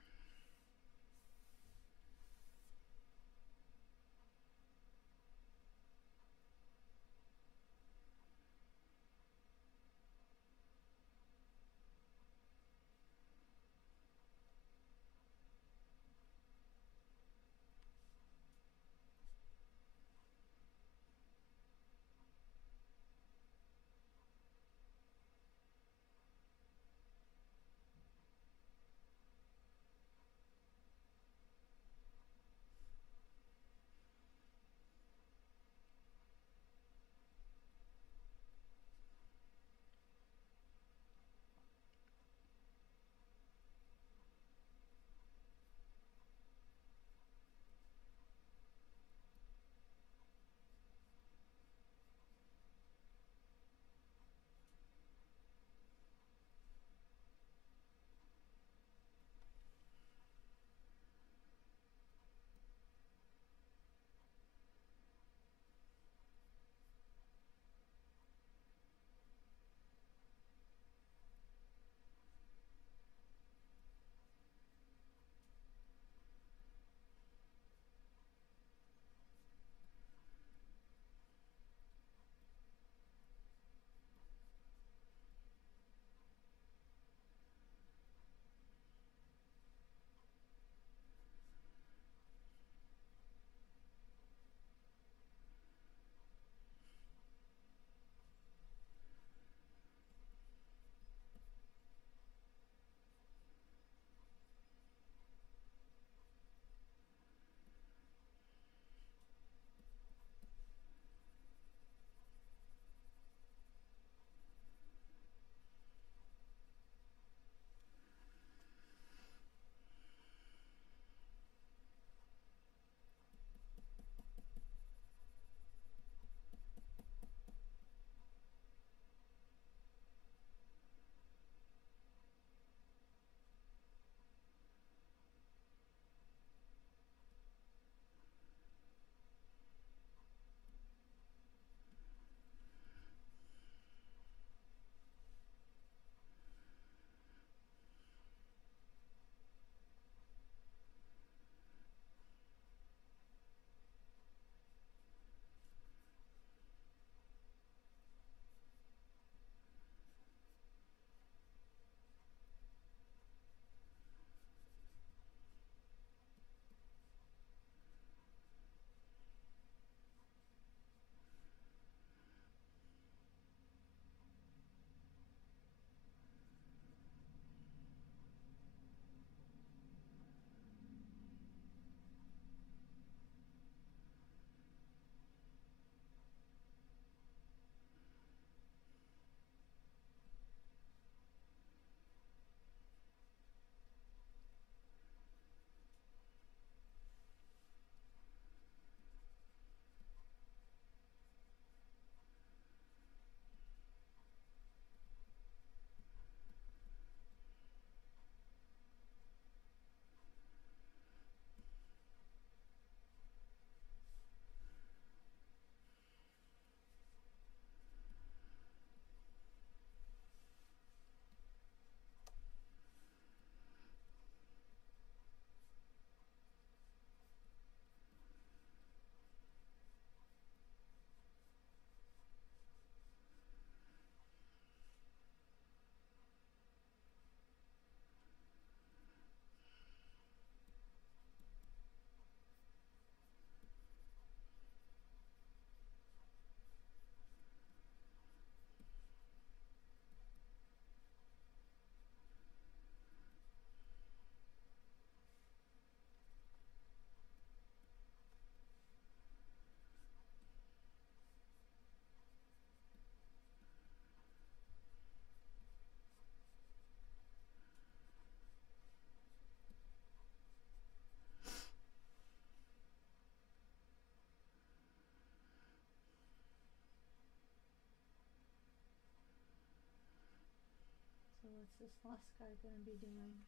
what's this last guy going to be doing?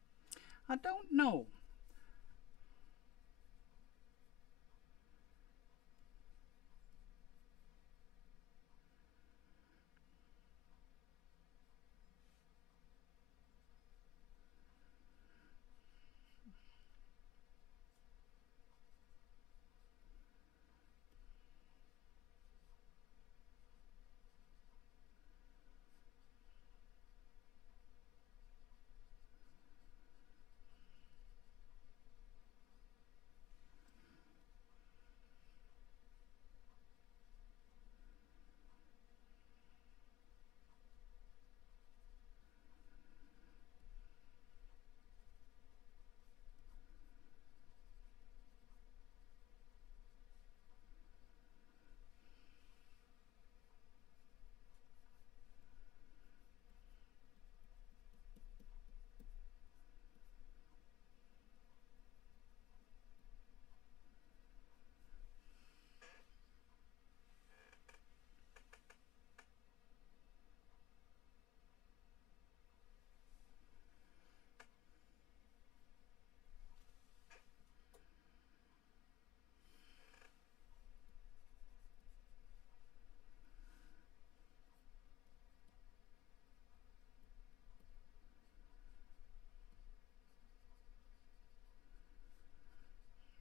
I don't know.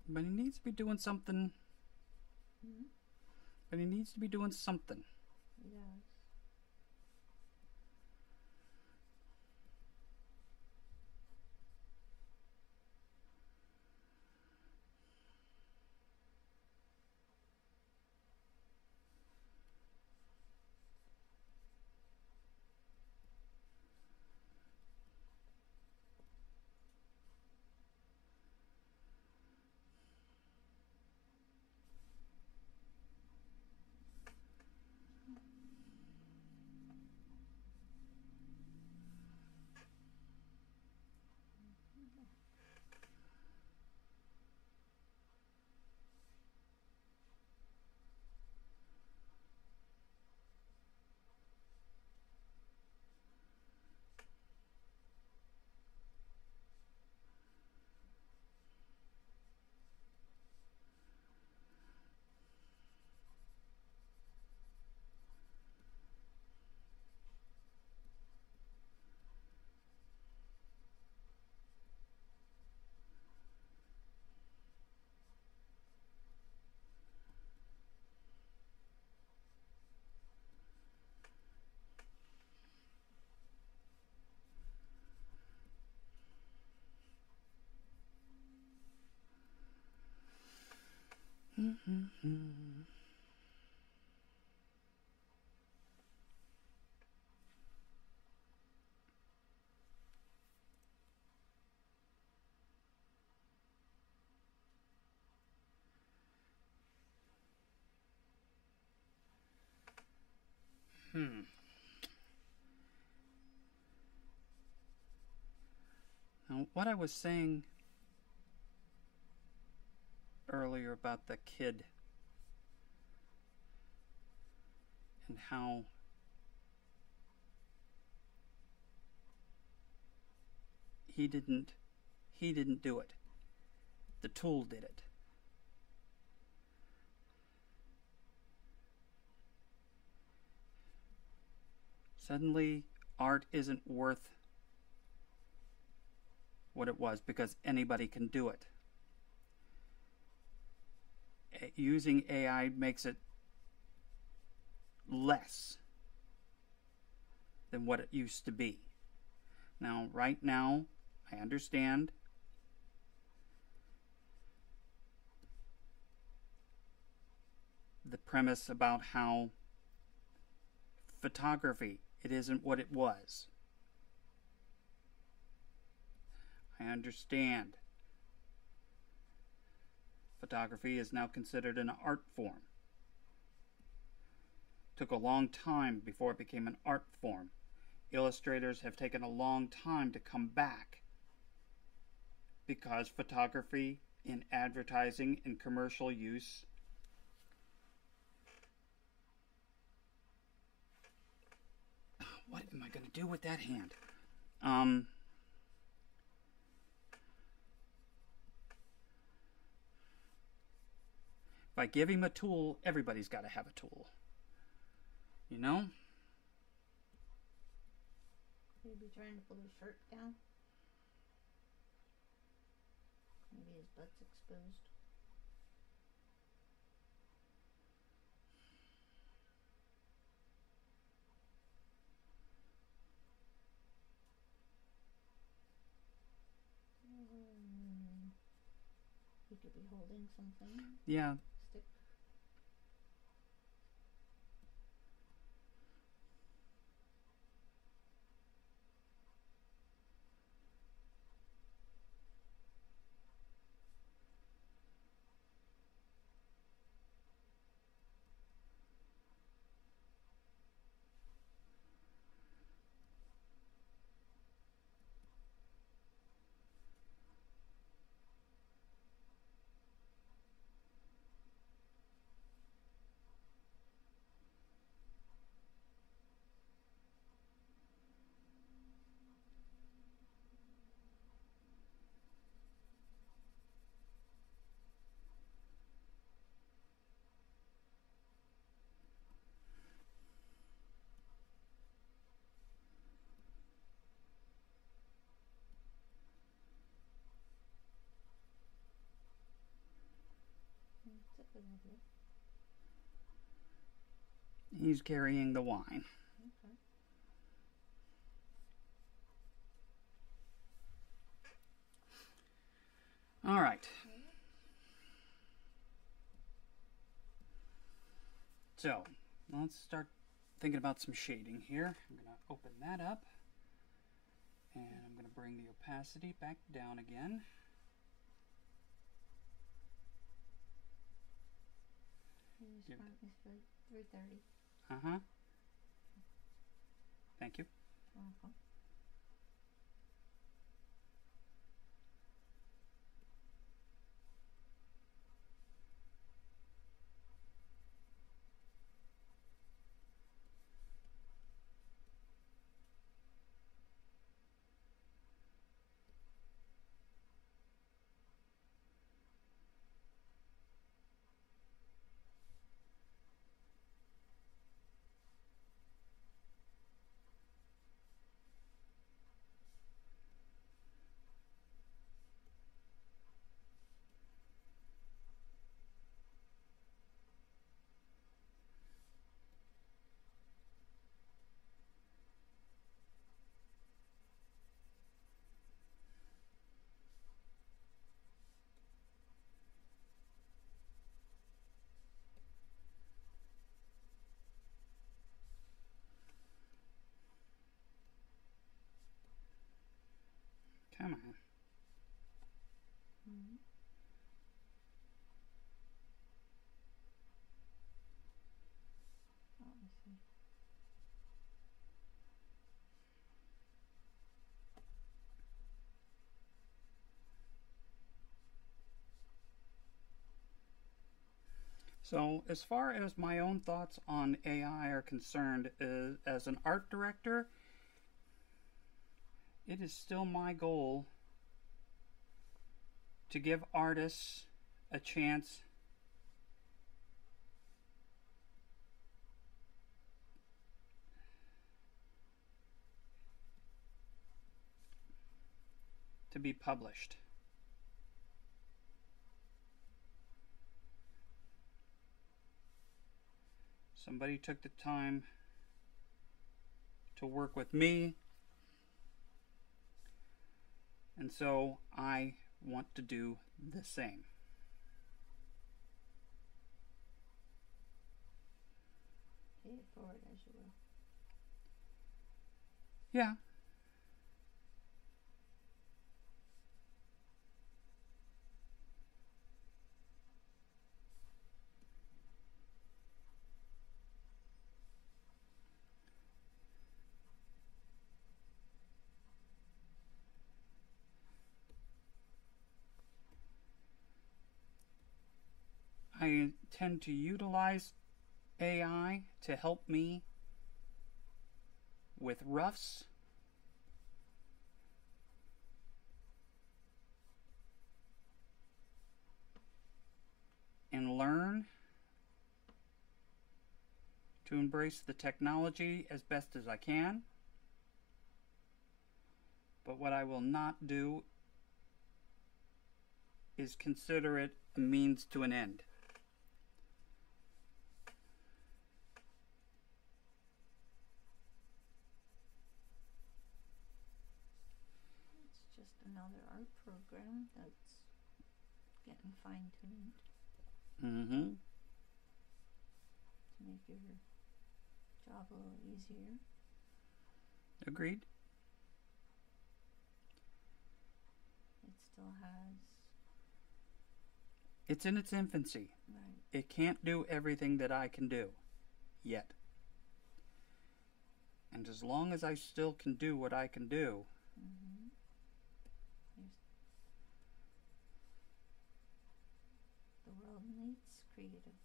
But he needs to be doing something. Hmm? But he needs to be doing something. Yes. Now, what I was saying earlier about the kid and how he didn't do it. The tool did it. Suddenly, art isn't worth what it was because anybody can do it. Using AI makes it less than what it used to be. Now, right now, I understand the premise about how photography, it isn't what it was. I understand. Photography is now considered an art form. Took a long time before it became an art form. Illustrators have taken a long time to come back because photography in advertising and commercial use what am I going to do with that hand? If I give him a tool, everybody's got to have a tool. You know? Maybe trying to pull his shirt down. Maybe his butt's exposed. He could be holding something. Yeah. Stick. That's a good idea. He's carrying the wine. Okay. All right. So, let's start thinking about some shading here. I'm going to open that up. And I'm going to bring the opacity back down again. His front is like 330. Uh-huh. Thank you. Uh-huh. Come on. Mm-hmm. Oh, I see. So, as far as my own thoughts on AI are concerned, as an art director, it is still my goal to give artists a chance to be published. Somebody took the time to work with me, and so I want to do the same. Pay it forward as you will. Yeah. I tend to utilize AI to help me with roughs and learn to embrace the technology as best as I can. But what I will not do is consider it a means to an end. It's just another art program that's getting fine-tuned to make your job a little easier. Agreed. It still has... It's in its infancy. Right. It can't do everything that I can do yet. And as long as I still can do what I can do, the world needs creatives.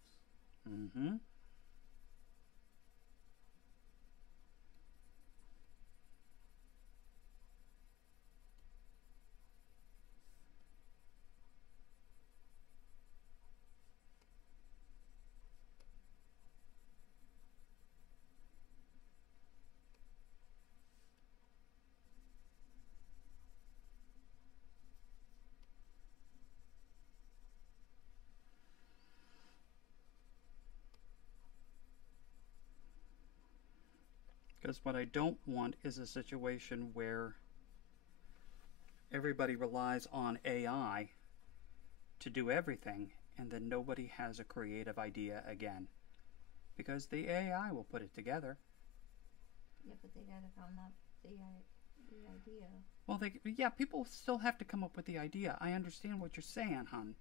because what I don't want is a situation where everybody relies on AI to do everything, and then nobody has a creative idea again. Because the AI will put it together. Yeah, but they gotta come up with the idea. Well, yeah, people still have to come up with the idea. I understand what you're saying, hon.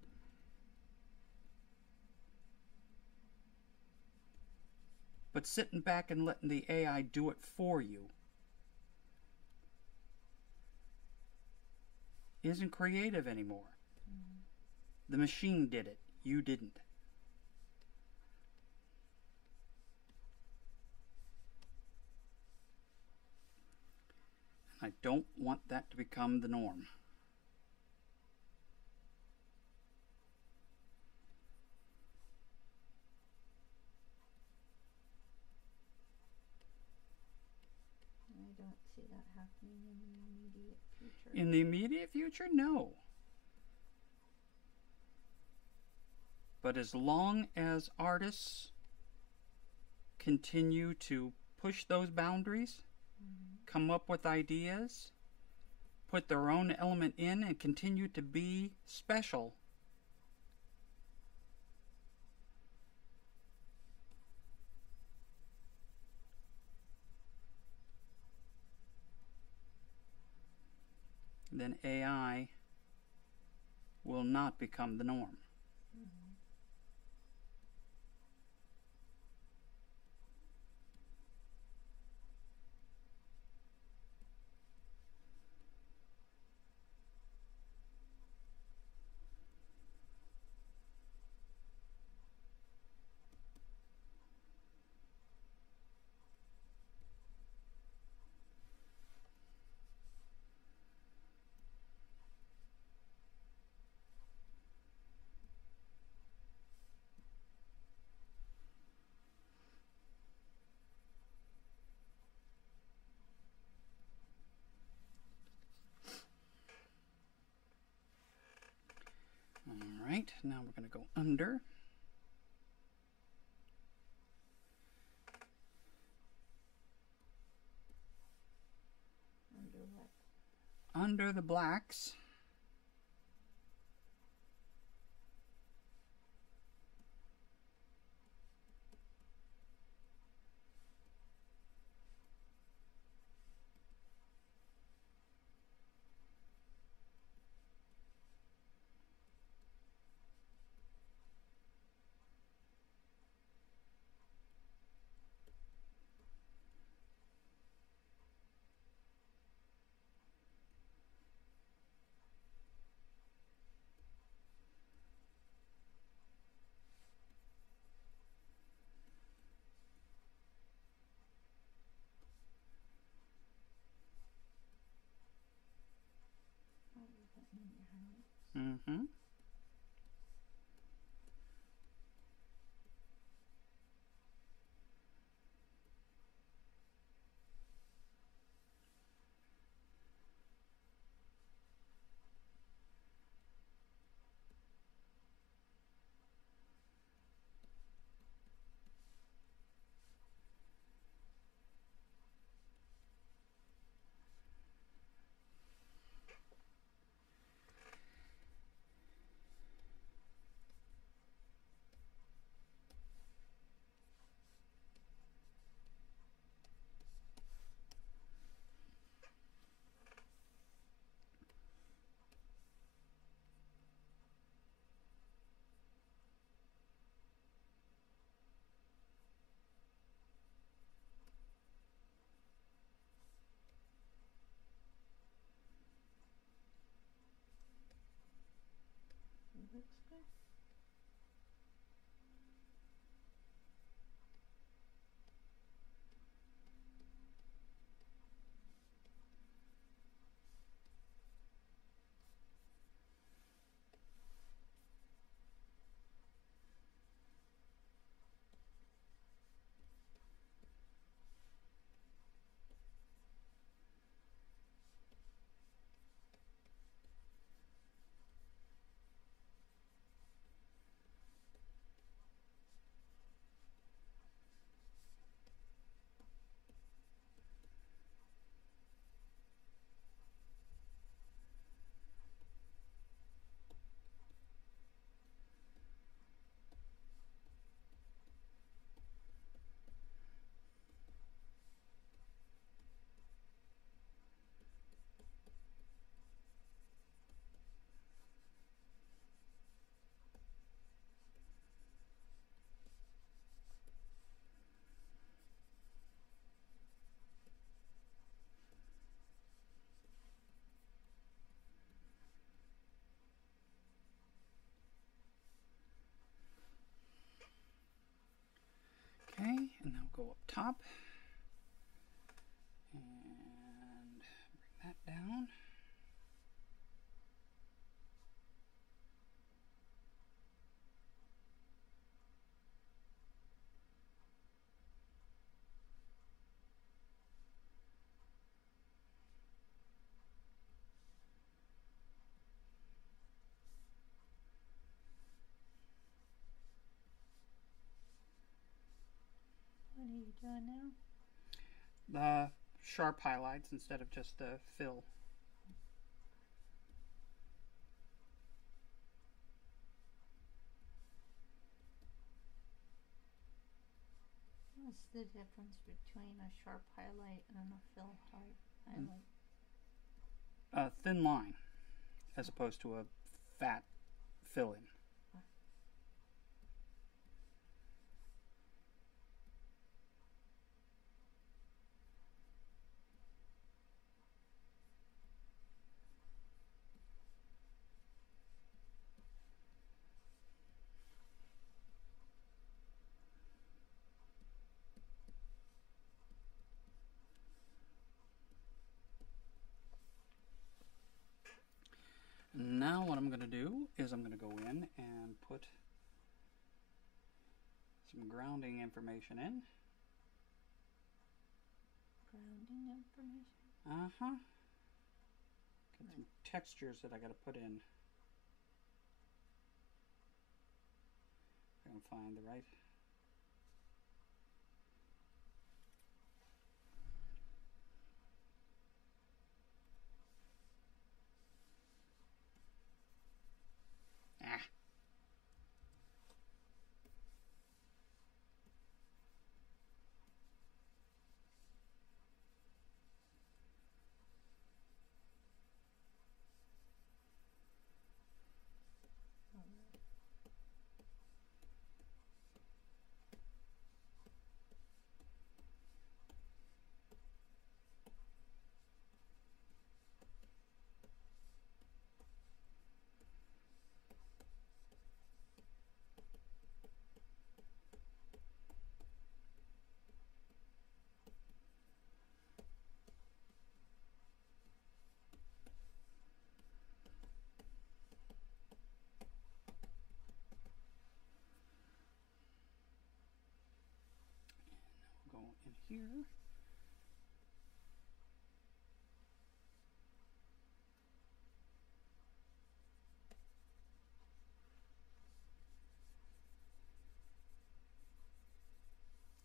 But sitting back and letting the AI do it for you isn't creative anymore. The machine did it. You didn't. I don't want that to become the norm. I don't see that happening in the immediate future. In the immediate future, no. But as long as artists continue to push those boundaries, come up with ideas, put their own element in, and continue to be special, then AI will not become the norm. Alright, now we're going to go under. Under what? Under the blacks. go up top and bring that down. What are you doing now? The sharp highlights instead of just the fill. What's the difference between a sharp highlight and a fill highlight? A thin line as opposed to a fat fill-in. Now what I'm going to do is I'm going to go in and put some grounding information in. Grounding information? Uh-huh. Got some textures that I got to put in. If I can find the right. Ah. Go in here.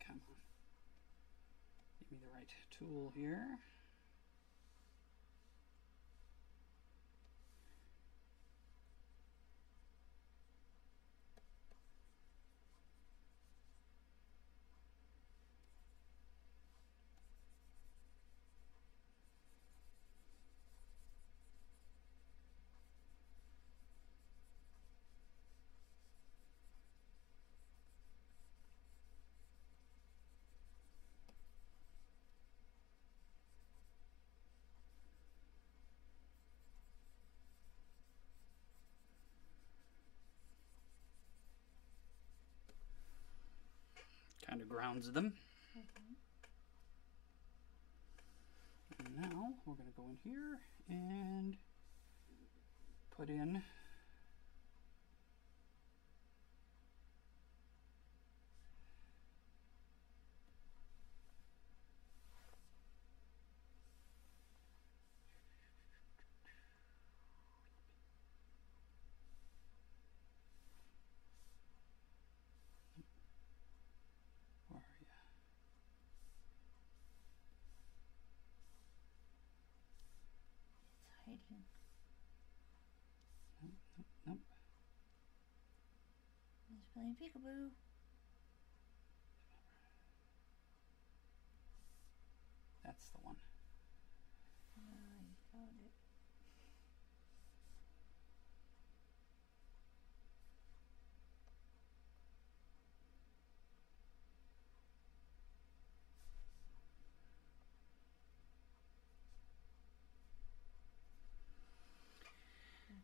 Come on. Give me the right tool here. Kind of grounds them. And now we're going to go in here and put in Hiding. Nope. It's playing peekaboo. That's the one. I found it.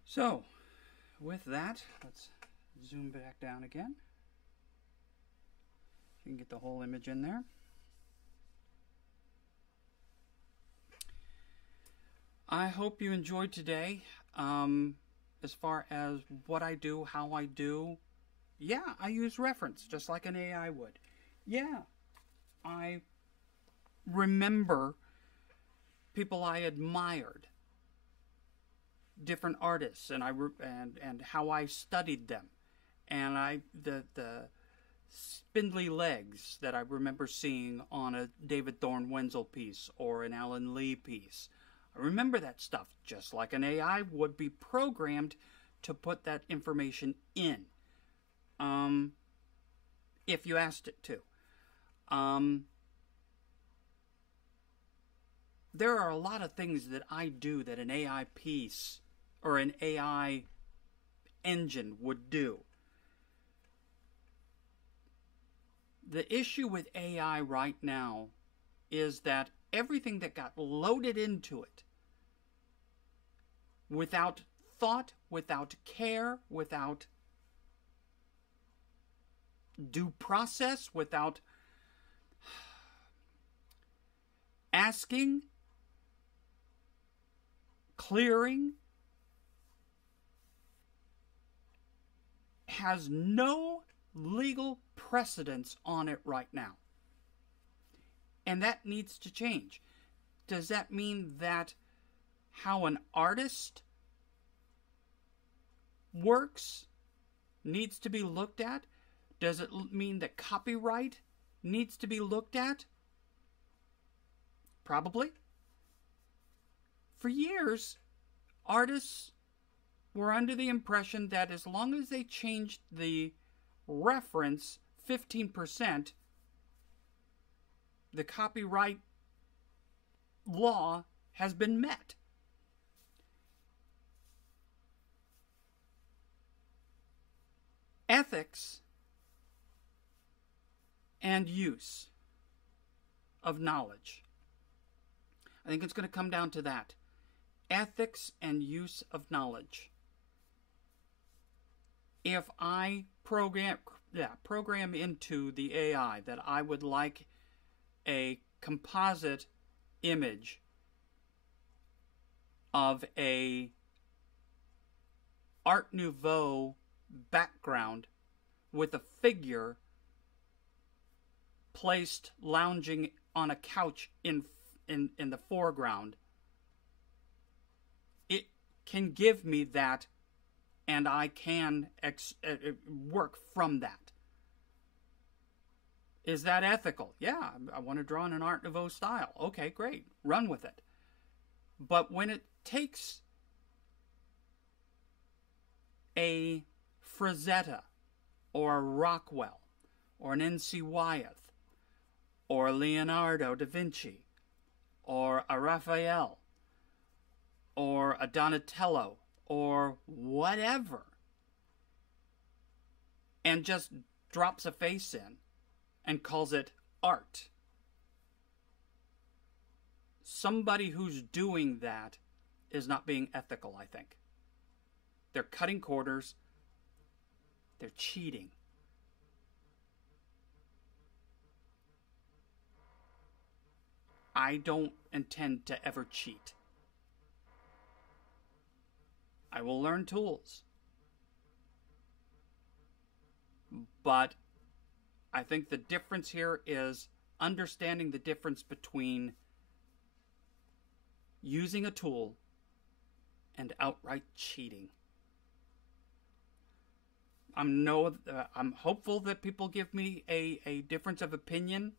So, with that, let's zoom back down again. You can get the whole image in there. I hope you enjoyed today. As far as what I do, how I do, yeah, I use reference just like an AI would. Yeah, I remember people I admired, different artists, and and how I studied them, and the spindly legs that I remember seeing on a David Thorne Wenzel piece or an Alan Lee piece. I remember that stuff just like an AI would be programmed to put that information in, if you asked it to. There are a lot of things that I do that an AI piece or an AI engine would do. The issue with AI right now is that everything that got loaded into it without thought, without care, without due process, without asking, clearing, has no legal precedence on it right now. And that needs to change. Does that mean that how an artist works needs to be looked at? Does it mean that copyright needs to be looked at? Probably. For years, artists were under the impression that as long as they changed the reference 15%, the copyright law has been met. Ethics and use of knowledge. I think it's going to come down to that. Ethics and use of knowledge. If I program into the AI that I would like a composite image of a Art Nouveau background with a figure placed lounging on a couch in the foreground, it can give me that, and I can work from that. Is that ethical? Yeah, I want to draw in an Art Nouveau style. Okay, great. Run with it. But when it takes a Frazetta or a Rockwell or an N.C. Wyeth or Leonardo da Vinci or a Raphael or a Donatello or whatever, and just drops a face in and calls it art, somebody who's doing that is not being ethical, I think. They're cutting corners. They're cheating. I don't intend to ever cheat. I will learn tools. But I think the difference here is understanding the difference between using a tool and outright cheating. I'm hopeful that people give me a difference of opinion.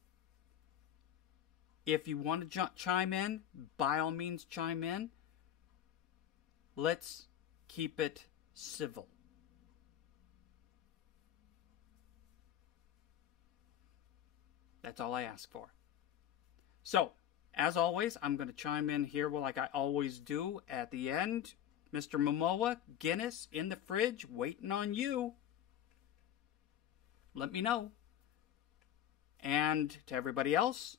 If you want to chime in, by all means chime in. Let's keep it civil. That's all I ask for. So, as always, I'm going to chime in here like I always do at the end. Mr. Momoa, Guinness in the fridge, waiting on you. Let me know. And to everybody else,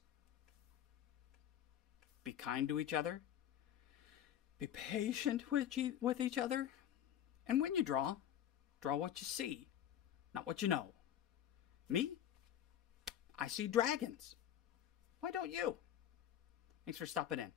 be kind to each other. Be patient with each other. And when you draw what you see, not what you know. Me? I see dragons. Why don't you? Thanks for stopping in.